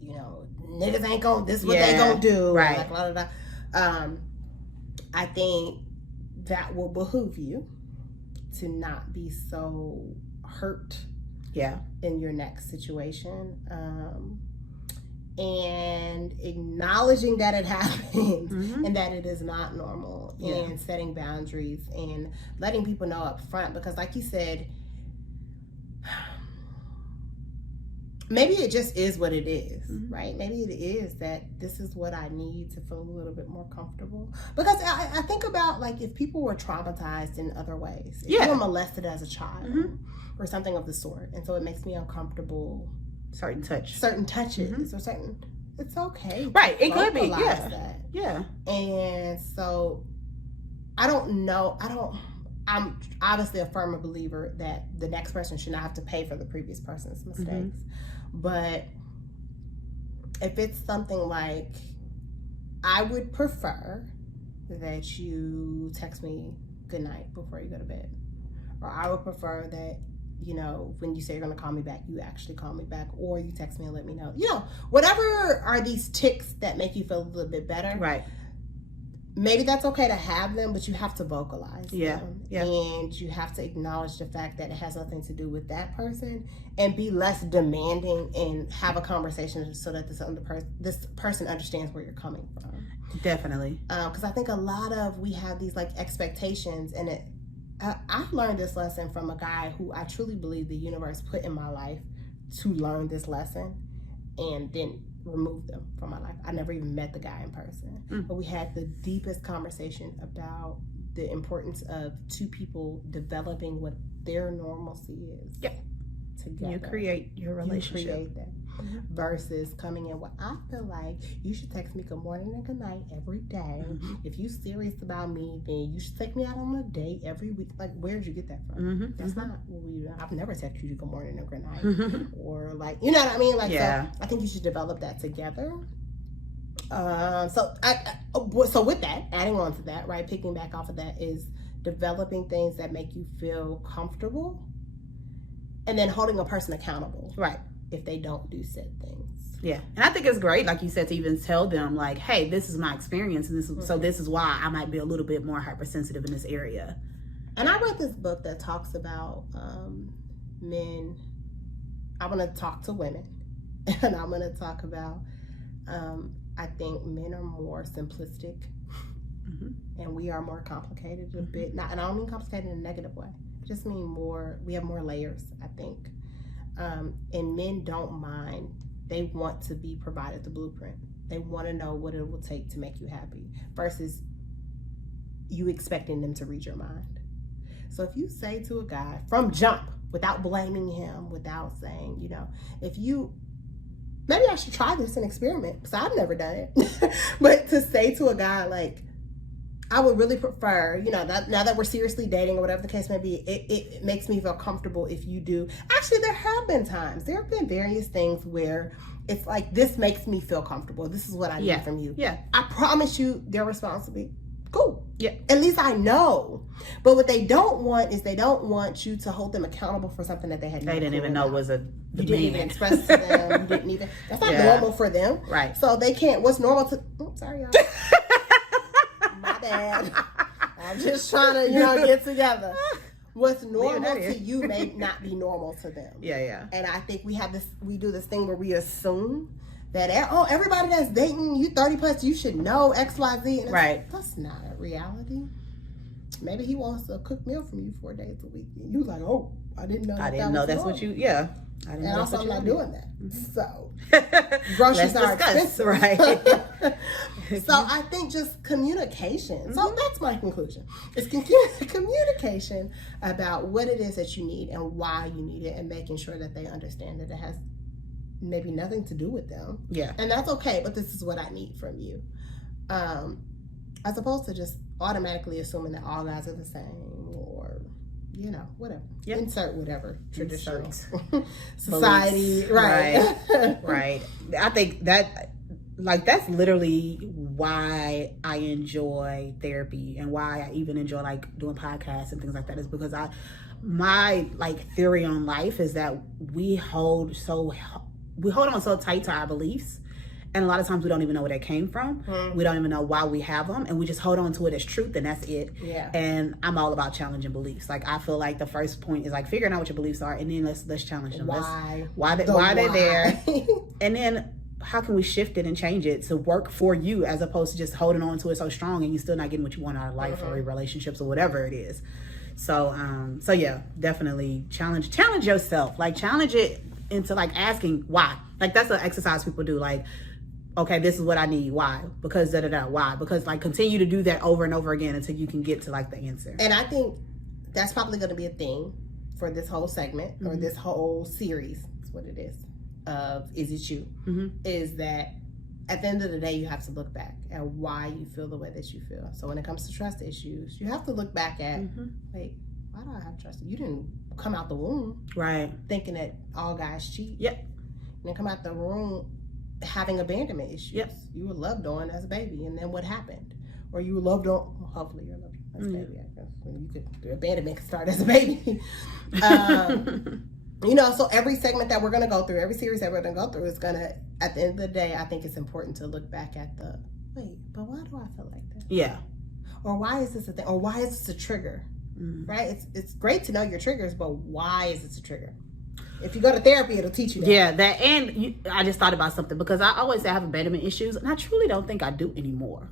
you know, niggas ain't gonna, this is what they gonna do. Right. Like, blah, blah, blah. I think that will behoove you to not be so hurt in your next situation. And acknowledging that it happens and that it is not normal, and setting boundaries and letting people know up front, because like you said, maybe it just is what it is, right? Maybe it is that this is what I need to feel a little bit more comfortable. Because I think about, like, if people were traumatized in other ways, if you were molested as a child or something of the sort, and so it makes me uncomfortable. Certain touches or certain, it's okay, right? It could be, And so I'm obviously a firm believer that the next person should not have to pay for the previous person's mistakes. But if it's something like, I would prefer that you text me good night before you go to bed, or I would prefer that, you know, when you say you're going to call me back, you actually call me back, or you text me and let me know. You know, whatever are these ticks that make you feel a little bit better. Right. Maybe that's okay to have them, but you have to vocalize them. Yeah. And you have to acknowledge the fact that it has nothing to do with that person, and be less demanding and have a conversation so that this person understands where you're coming from. Definitely. Because I think we have these, like, expectations, and I've learned this lesson from a guy who I truly believe the universe put in my life to learn this lesson, and then remove them from my life. I never even met the guy in person, but we had the deepest conversation about the importance of two people developing what their normalcy is. Together. You create your relationship. You create that. Versus coming in, well, I feel like you should text me good morning and good night every day. If you're serious about me, then you should take me out on a date every week. Like, where'd you get that from? That's not what we do. I've never texted you good morning or good night. Or, like, you know what I mean? Like, so I think you should develop that together. So with that, adding on to that, right, picking back off of that, is developing things that make you feel comfortable, and then holding a person accountable. Right. If they don't do said things. Yeah. And I think it's great, like you said, to even tell them, like, hey, this is my experience, and so this is why I might be a little bit more hypersensitive in this area. And I read this book that talks about men. I'm going to talk to women, and I'm going to talk about, I think men are more simplistic, and we are more complicated a bit. And I don't mean complicated in a negative way. I just mean we have more layers, I think. And men don't mind. They want to be provided the blueprint. They want to know what it will take to make you happy, versus you expecting them to read your mind. So if you say to a guy from jump, without blaming him, without saying, you know, maybe I should try this and experiment, because I've never done it. But to say to a guy, like, I would really prefer, you know, now that we're seriously dating or whatever the case may be, it makes me feel comfortable if you do. Actually, there have been various things where it's like, this makes me feel comfortable. This is what I need from you. Yeah. I promise you, their response will be, cool. Yeah. At least I know. But what they don't want is, they don't want you to hold them accountable for something that they didn't even know was a demand. You didn't even express to them. That's not normal for them. Right. So they can't, what's normal to, sorry, y'all. My bad. I'm just trying to, get together. What's normal to you may not be normal to them. Yeah. And I think we do this thing where we assume that, everybody that's dating you 30 plus, you should know X, Y, Z. And right. That's not a reality. Maybe he wants a cooked meal from you 4 days a week. And you like, I didn't know. I didn't know that's what you. Yeah. I didn't know. Also, I'm not doing that. So groceries are expensive, right? So I think just communication. So that's my conclusion. It's communication about what it is that you need and why you need it, and making sure that they understand that it has maybe nothing to do with them. Yeah. And that's okay, but this is what I need from you. As opposed to just automatically assuming that all guys are the same, or, whatever. Yep. Insert whatever traditional society. Right. Right. I think that's literally why I enjoy therapy, and why I even enjoy doing podcasts and things like that, is because my theory on life is that we hold on so tight to our beliefs, And a lot of times we don't even know where they came from. We don't even know why we have them, and we just hold on to it as truth, and that's it. Yeah. And I'm all about challenging beliefs. Like, I feel like the first point is like figuring out what your beliefs are, and then let's challenge them. Why they're there, and then how can we shift it and change it to work for you, as opposed to just holding on to it so strong and you still not getting what you want out of life or relationships or whatever it is. So yeah, definitely challenge yourself. Like, challenge it into like asking why. Like, that's an exercise people do. Like, okay, this is what I need. Why? Because why? Because, like, continue to do that over and over again until you can get to like the answer. And I think that's probably going to be a thing for this whole segment or this whole series. That's what it is. Of Is It You? Is that at the end of the day, you have to look back at why you feel the way that you feel. So when it comes to trust issues, you have to look back at, wait, why do I have trust? You didn't come out the womb thinking that all guys cheat. Yep. And then come out the womb having abandonment issues. Yep. You were loved on as a baby, and then what happened? Or you were loved on, well, hopefully you're loved on as a baby, I guess. You could, abandonment could start as a baby. You know, so every segment that we're going to go through, every series that we're going to go through is going to, at the end of the day, I think it's important to look back at the, wait, but why do I feel like this? Yeah. Or why is this a thing? Or why is this a trigger? Right? It's great to know your triggers, but why is this a trigger? If you go to therapy, it'll teach you that. Yeah, that. And I just thought about something, because I always say I have abandonment issues, and I truly don't think I do anymore.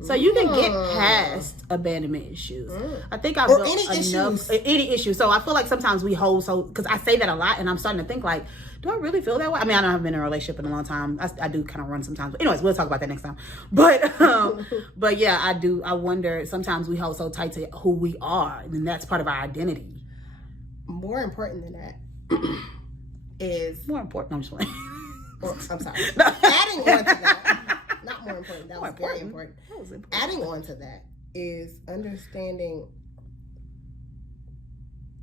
So you can get past abandonment issues. I think I've built any issue. So I feel like sometimes we hold, because I say that a lot, and I'm starting to think like, do I really feel that way? I mean, I don't have been in a relationship in a long time. I do kind of run sometimes. But anyways, we'll talk about that next time. But yeah, I do. I wonder, sometimes we hold so tight to who we are, and then that's part of our identity. More important than that is... More important. I'm just playing. I'm sorry. Adding on to that... Not more important. That was very important. Adding on to that is understanding,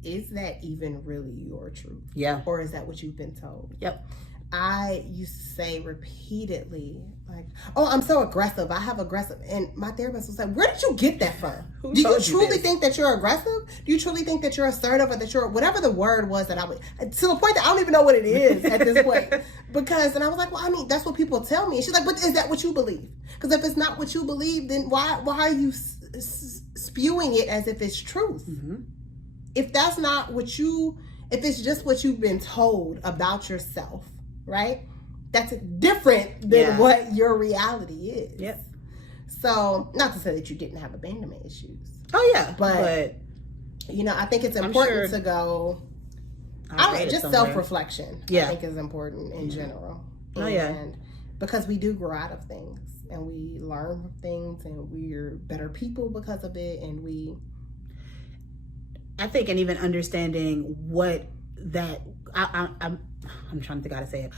is that even really your truth? Yeah. Or is that what you've been told? Yep. I used to say repeatedly, like, oh, I'm so aggressive. I have aggressive. And my therapist was like, where did you get that from? Do you truly think that you're aggressive? Do you truly think that you're assertive, or that you're, whatever the word was that I would, to the point that I don't even know what it is at this point. Because, and I was like, well, I mean, that's what people tell me. And she's like, but is that what you believe? Because if it's not what you believe, then why are you spewing it as if it's truth? If that's not what you, if it's just what you've been told about yourself, right? That's different than what your reality is. Yep. So, not to say that you didn't have abandonment issues. Oh yeah, but you know, I think it's important to go. Just self-reflection. I think is important in general. And because we do grow out of things, and we learn from things, and we're better people because of it, and I think, and even understanding what that I'm trying to think how to say it.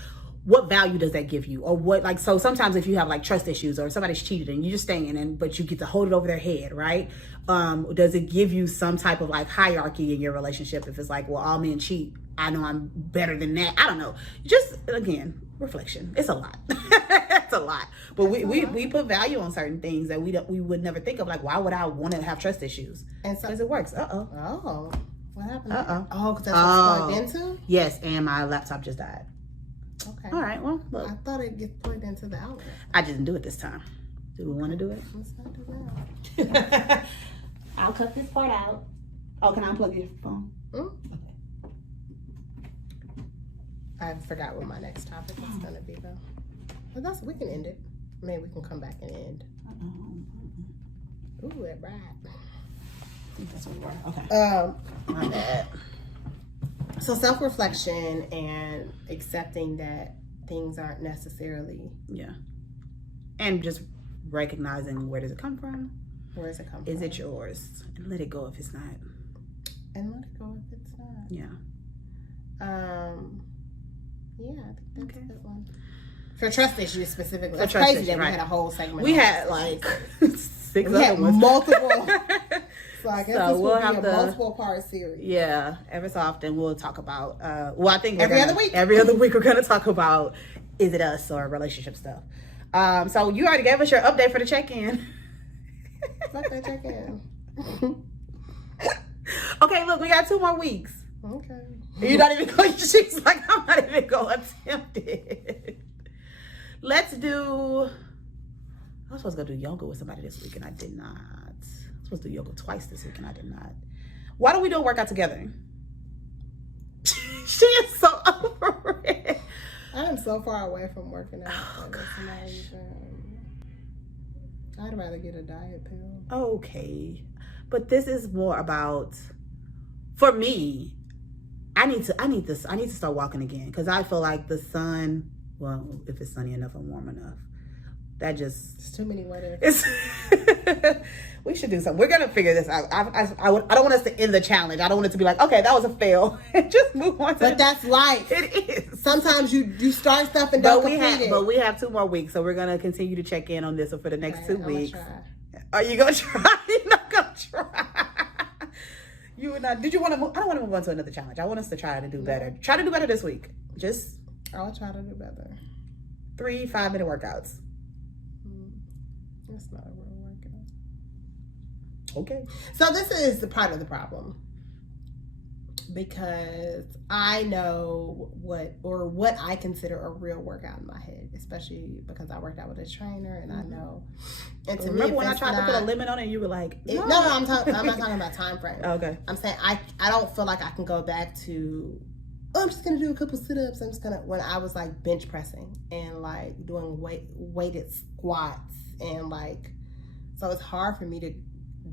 What value does that give you? Or what, like, so sometimes if you have like trust issues, or somebody's cheated and you're just staying in, but you get to hold it over their head, right? Does it give you some type of like hierarchy in your relationship? If it's like, well, all men cheat, I know I'm better than that. I don't know. Just, again, reflection. It's a lot. It's a lot. But we put value on certain things that we would never think of. Like, why would I want to have trust issues? And because it works. Oh. What happened? Oh, because that's what it's plugged into? Yes, and my laptop just died. Okay. All right, well, look. I thought it gets plugged into the outlet. I didn't do it this time. Do we want to do it? Let's not do that. I'll cut this part out. Oh, can I unplug your phone? Okay. I forgot what my next topic is going to be, though. But we can end it. Maybe we can come back and end. Ooh, that right. I think that's what we were. Okay. My bad. So self-reflection and accepting that things aren't necessarily... Yeah. And just recognizing, where does it come from? Where does it come from? Is it yours? And let it go if it's not. And let it go if it's not. Yeah. Yeah, I think that's a good one. For trust issues specifically. It's crazy that we had a whole segment. We had like 6 we had ones. Multiple. So I guess so this will be a multiple part series. Yeah, every so often we'll talk about, I think every other week we're going to talk about, is it us or relationship stuff. So you already gave us your update for the check-in. Fuck that check-in. Okay, look, we got 2 more weeks. Okay. You're not even going, she's like, I'm not even going to attempt it. let's do... I was supposed to go do yoga with somebody this week and I did not. I was supposed to do yoga twice this week and I did not. Why don't we do a workout together? She is so over it. I am so far away from working out. I'd rather get a diet pill. Okay. But this is more about, for me, I need to start walking again. Because I feel like the sun, well, if it's sunny enough and warm enough, that just... It's too many weather. We should do something. We're going to figure this out. I don't want us to end the challenge. I don't want it to be like, okay, that was a fail. And just move on. But that's life. It is. Sometimes you start stuff and don't complete it. But we have 2 more weeks. So we're going to continue to check in on this for the next 2 weeks. Try. Are you going to try? You're not going to try. You and I. Did you want to move? I don't want to move on to another challenge. I want us to try to do better. Try to do better this week. I'll try to do better. 3 5-minute workouts. That's not a real workout. Okay. So this is the part of the problem. Because I know what I consider a real workout in my head, especially because I worked out with a trainer and I know. And to remember me, when I tried to put a limit on it, and you were like, "No, I'm not talking about time frame." Okay. I'm saying I don't feel like I can go back to. Oh, I'm just gonna do a couple sit-ups. When I was like bench pressing and like doing weighted squats and like, so it's hard for me to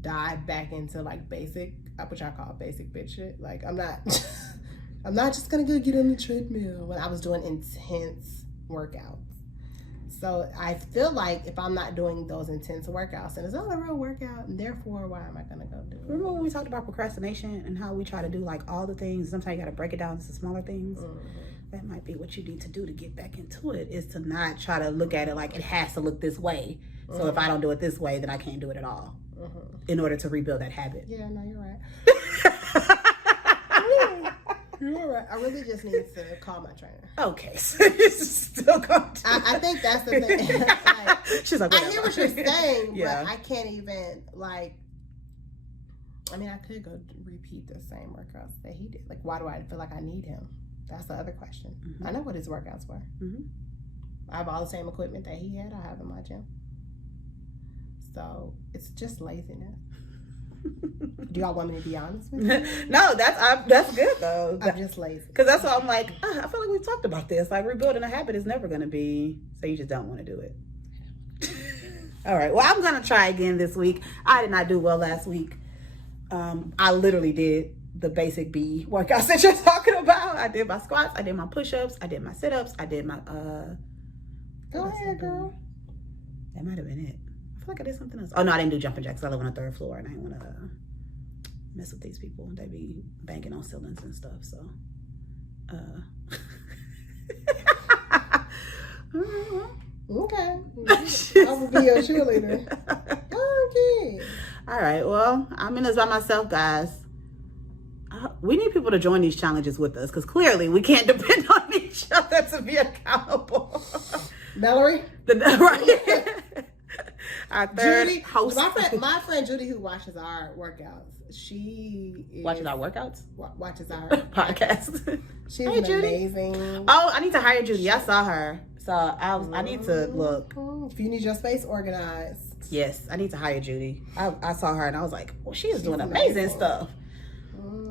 dive back into like basic, which I call basic bitch shit. Like I'm not just gonna go get on the treadmill when I was doing intense workouts. So I feel like if I'm not doing those intense workouts, and it's not a real workout, and therefore why am I gonna go do it? Remember when we talked about procrastination and how we try to do like all the things? Sometimes you gotta break it down into smaller things. That might be what you need to do to get back into it, is to not try to look at it like it has to look this way. So if I don't do it this way, then I can't do it at all. In order to rebuild that habit. Yeah, no, you're right. You're right. I really just need to call my trainer. Okay, so you're still going to... I think that's the thing. Like, she's like, I hear what you're saying, yeah. But I can't even, like... I mean, I could go repeat the same workouts that he did. Like, why do I feel like I need him? That's the other question. I know what his workouts were. I have all the same equipment that he had. I have in my gym. So, it's just laziness. Do y'all want me to be honest with you? No, that's good though. I'm just lazy. Because that's why I'm like, I feel like we've talked about this. Like, rebuilding a habit is never going to be, so you just don't want to do it. All right. Well, I'm going to try again this week. I did not do well last week. I literally did the basic B workouts that you're talking about. I did my squats. I did my push-ups. I did my sit-ups. I did my, Go ahead, girl. That might have been it. I feel like I did something else. Oh, no, I didn't do jumping jacks. I live on the 3rd floor and I didn't want to mess with these people. They be banging on ceilings and stuff, so. Okay. I will be your cheerleader. Okay. All right, well, I'm in this by myself, guys. We need people to join these challenges with us because clearly we can't depend on each other to be accountable. Mallory? Right. Our third Judy, host. my friend Judy, who watches our workouts, she watches our workouts? Watches our podcast. She's Hey, Judy. amazing. Oh, I need to hire Judy. I saw her. So I need to look. If you need your space organized. Yes, I need to hire Judy. I saw her and I was like, well, she's doing amazing stuff.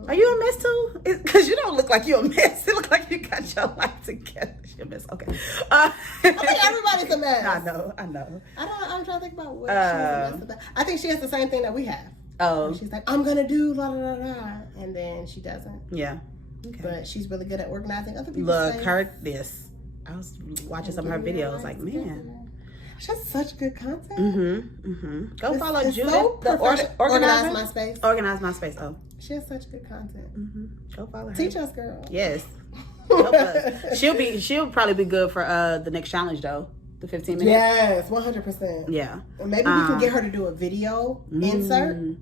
Are you a mess too? Because you don't look like you're a mess. You look like you got your life together. You're a mess. Okay. I think everybody's a mess. I know. I'm trying to think about what she's a mess about. I think she has the same thing that we have. Oh. She's like, I'm going to do la la la la. And then she doesn't. Yeah. Okay. But she's really good at organizing other people's Look, space. her, this. I was watching some of her videos. Like, man. She has such good content. Go follow Judith. So organize my space. Organize my space. Oh. She has such good content. Go follow her. Teach us, girl. Yes. Help us. She'll probably be good for the next challenge though. The 15 minutes. Yes, 100%. Yeah. And maybe we can get her to do a video insert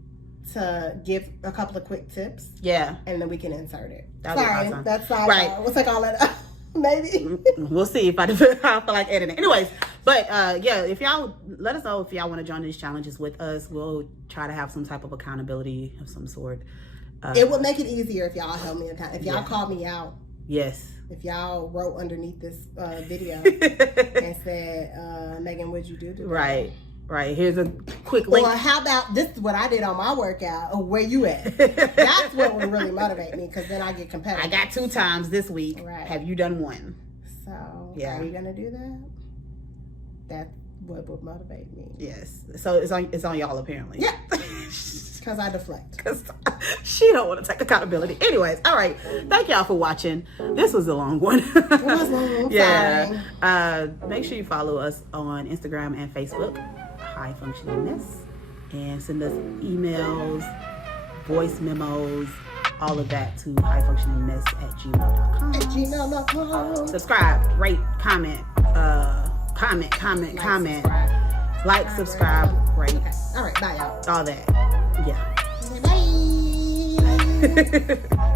to give a couple of quick tips. Yeah. And then we can insert it. That'd be awesome. That's sidebar. Right. We'll take all that out. Maybe. We'll see if I feel like editing. Anyways, but yeah, if y'all let us know if y'all want to join these challenges with us. We'll try to have some type of accountability of some sort. It would make it easier if y'all help me account. If y'all call me out Yes. If y'all wrote underneath this video and said, Megan, what'd you do today? Right. Right. Here's a quick link. Or how about, this is what I did on my workout. Or where you at? That's what would really motivate me, because then I get competitive. I got 2 times this week. Right. Have you done 1? So, yeah. Are you going to do that? That's what would motivate me. Yes. So it's on y'all, apparently. Yeah. Because I deflect. Because she don't want to take accountability. Anyways, all right. Thank y'all for watching. This was a long one. It was long. Yeah. Make sure you follow us on Instagram and Facebook, High Functioningness, and send us emails, voice memos, all of that to highfunctioningness@gmail.com. At gmail.com. Subscribe, rate, comment, comment. Like, subscribe, rate. Okay. All right. Bye, y'all. All that. Yeah. Bye.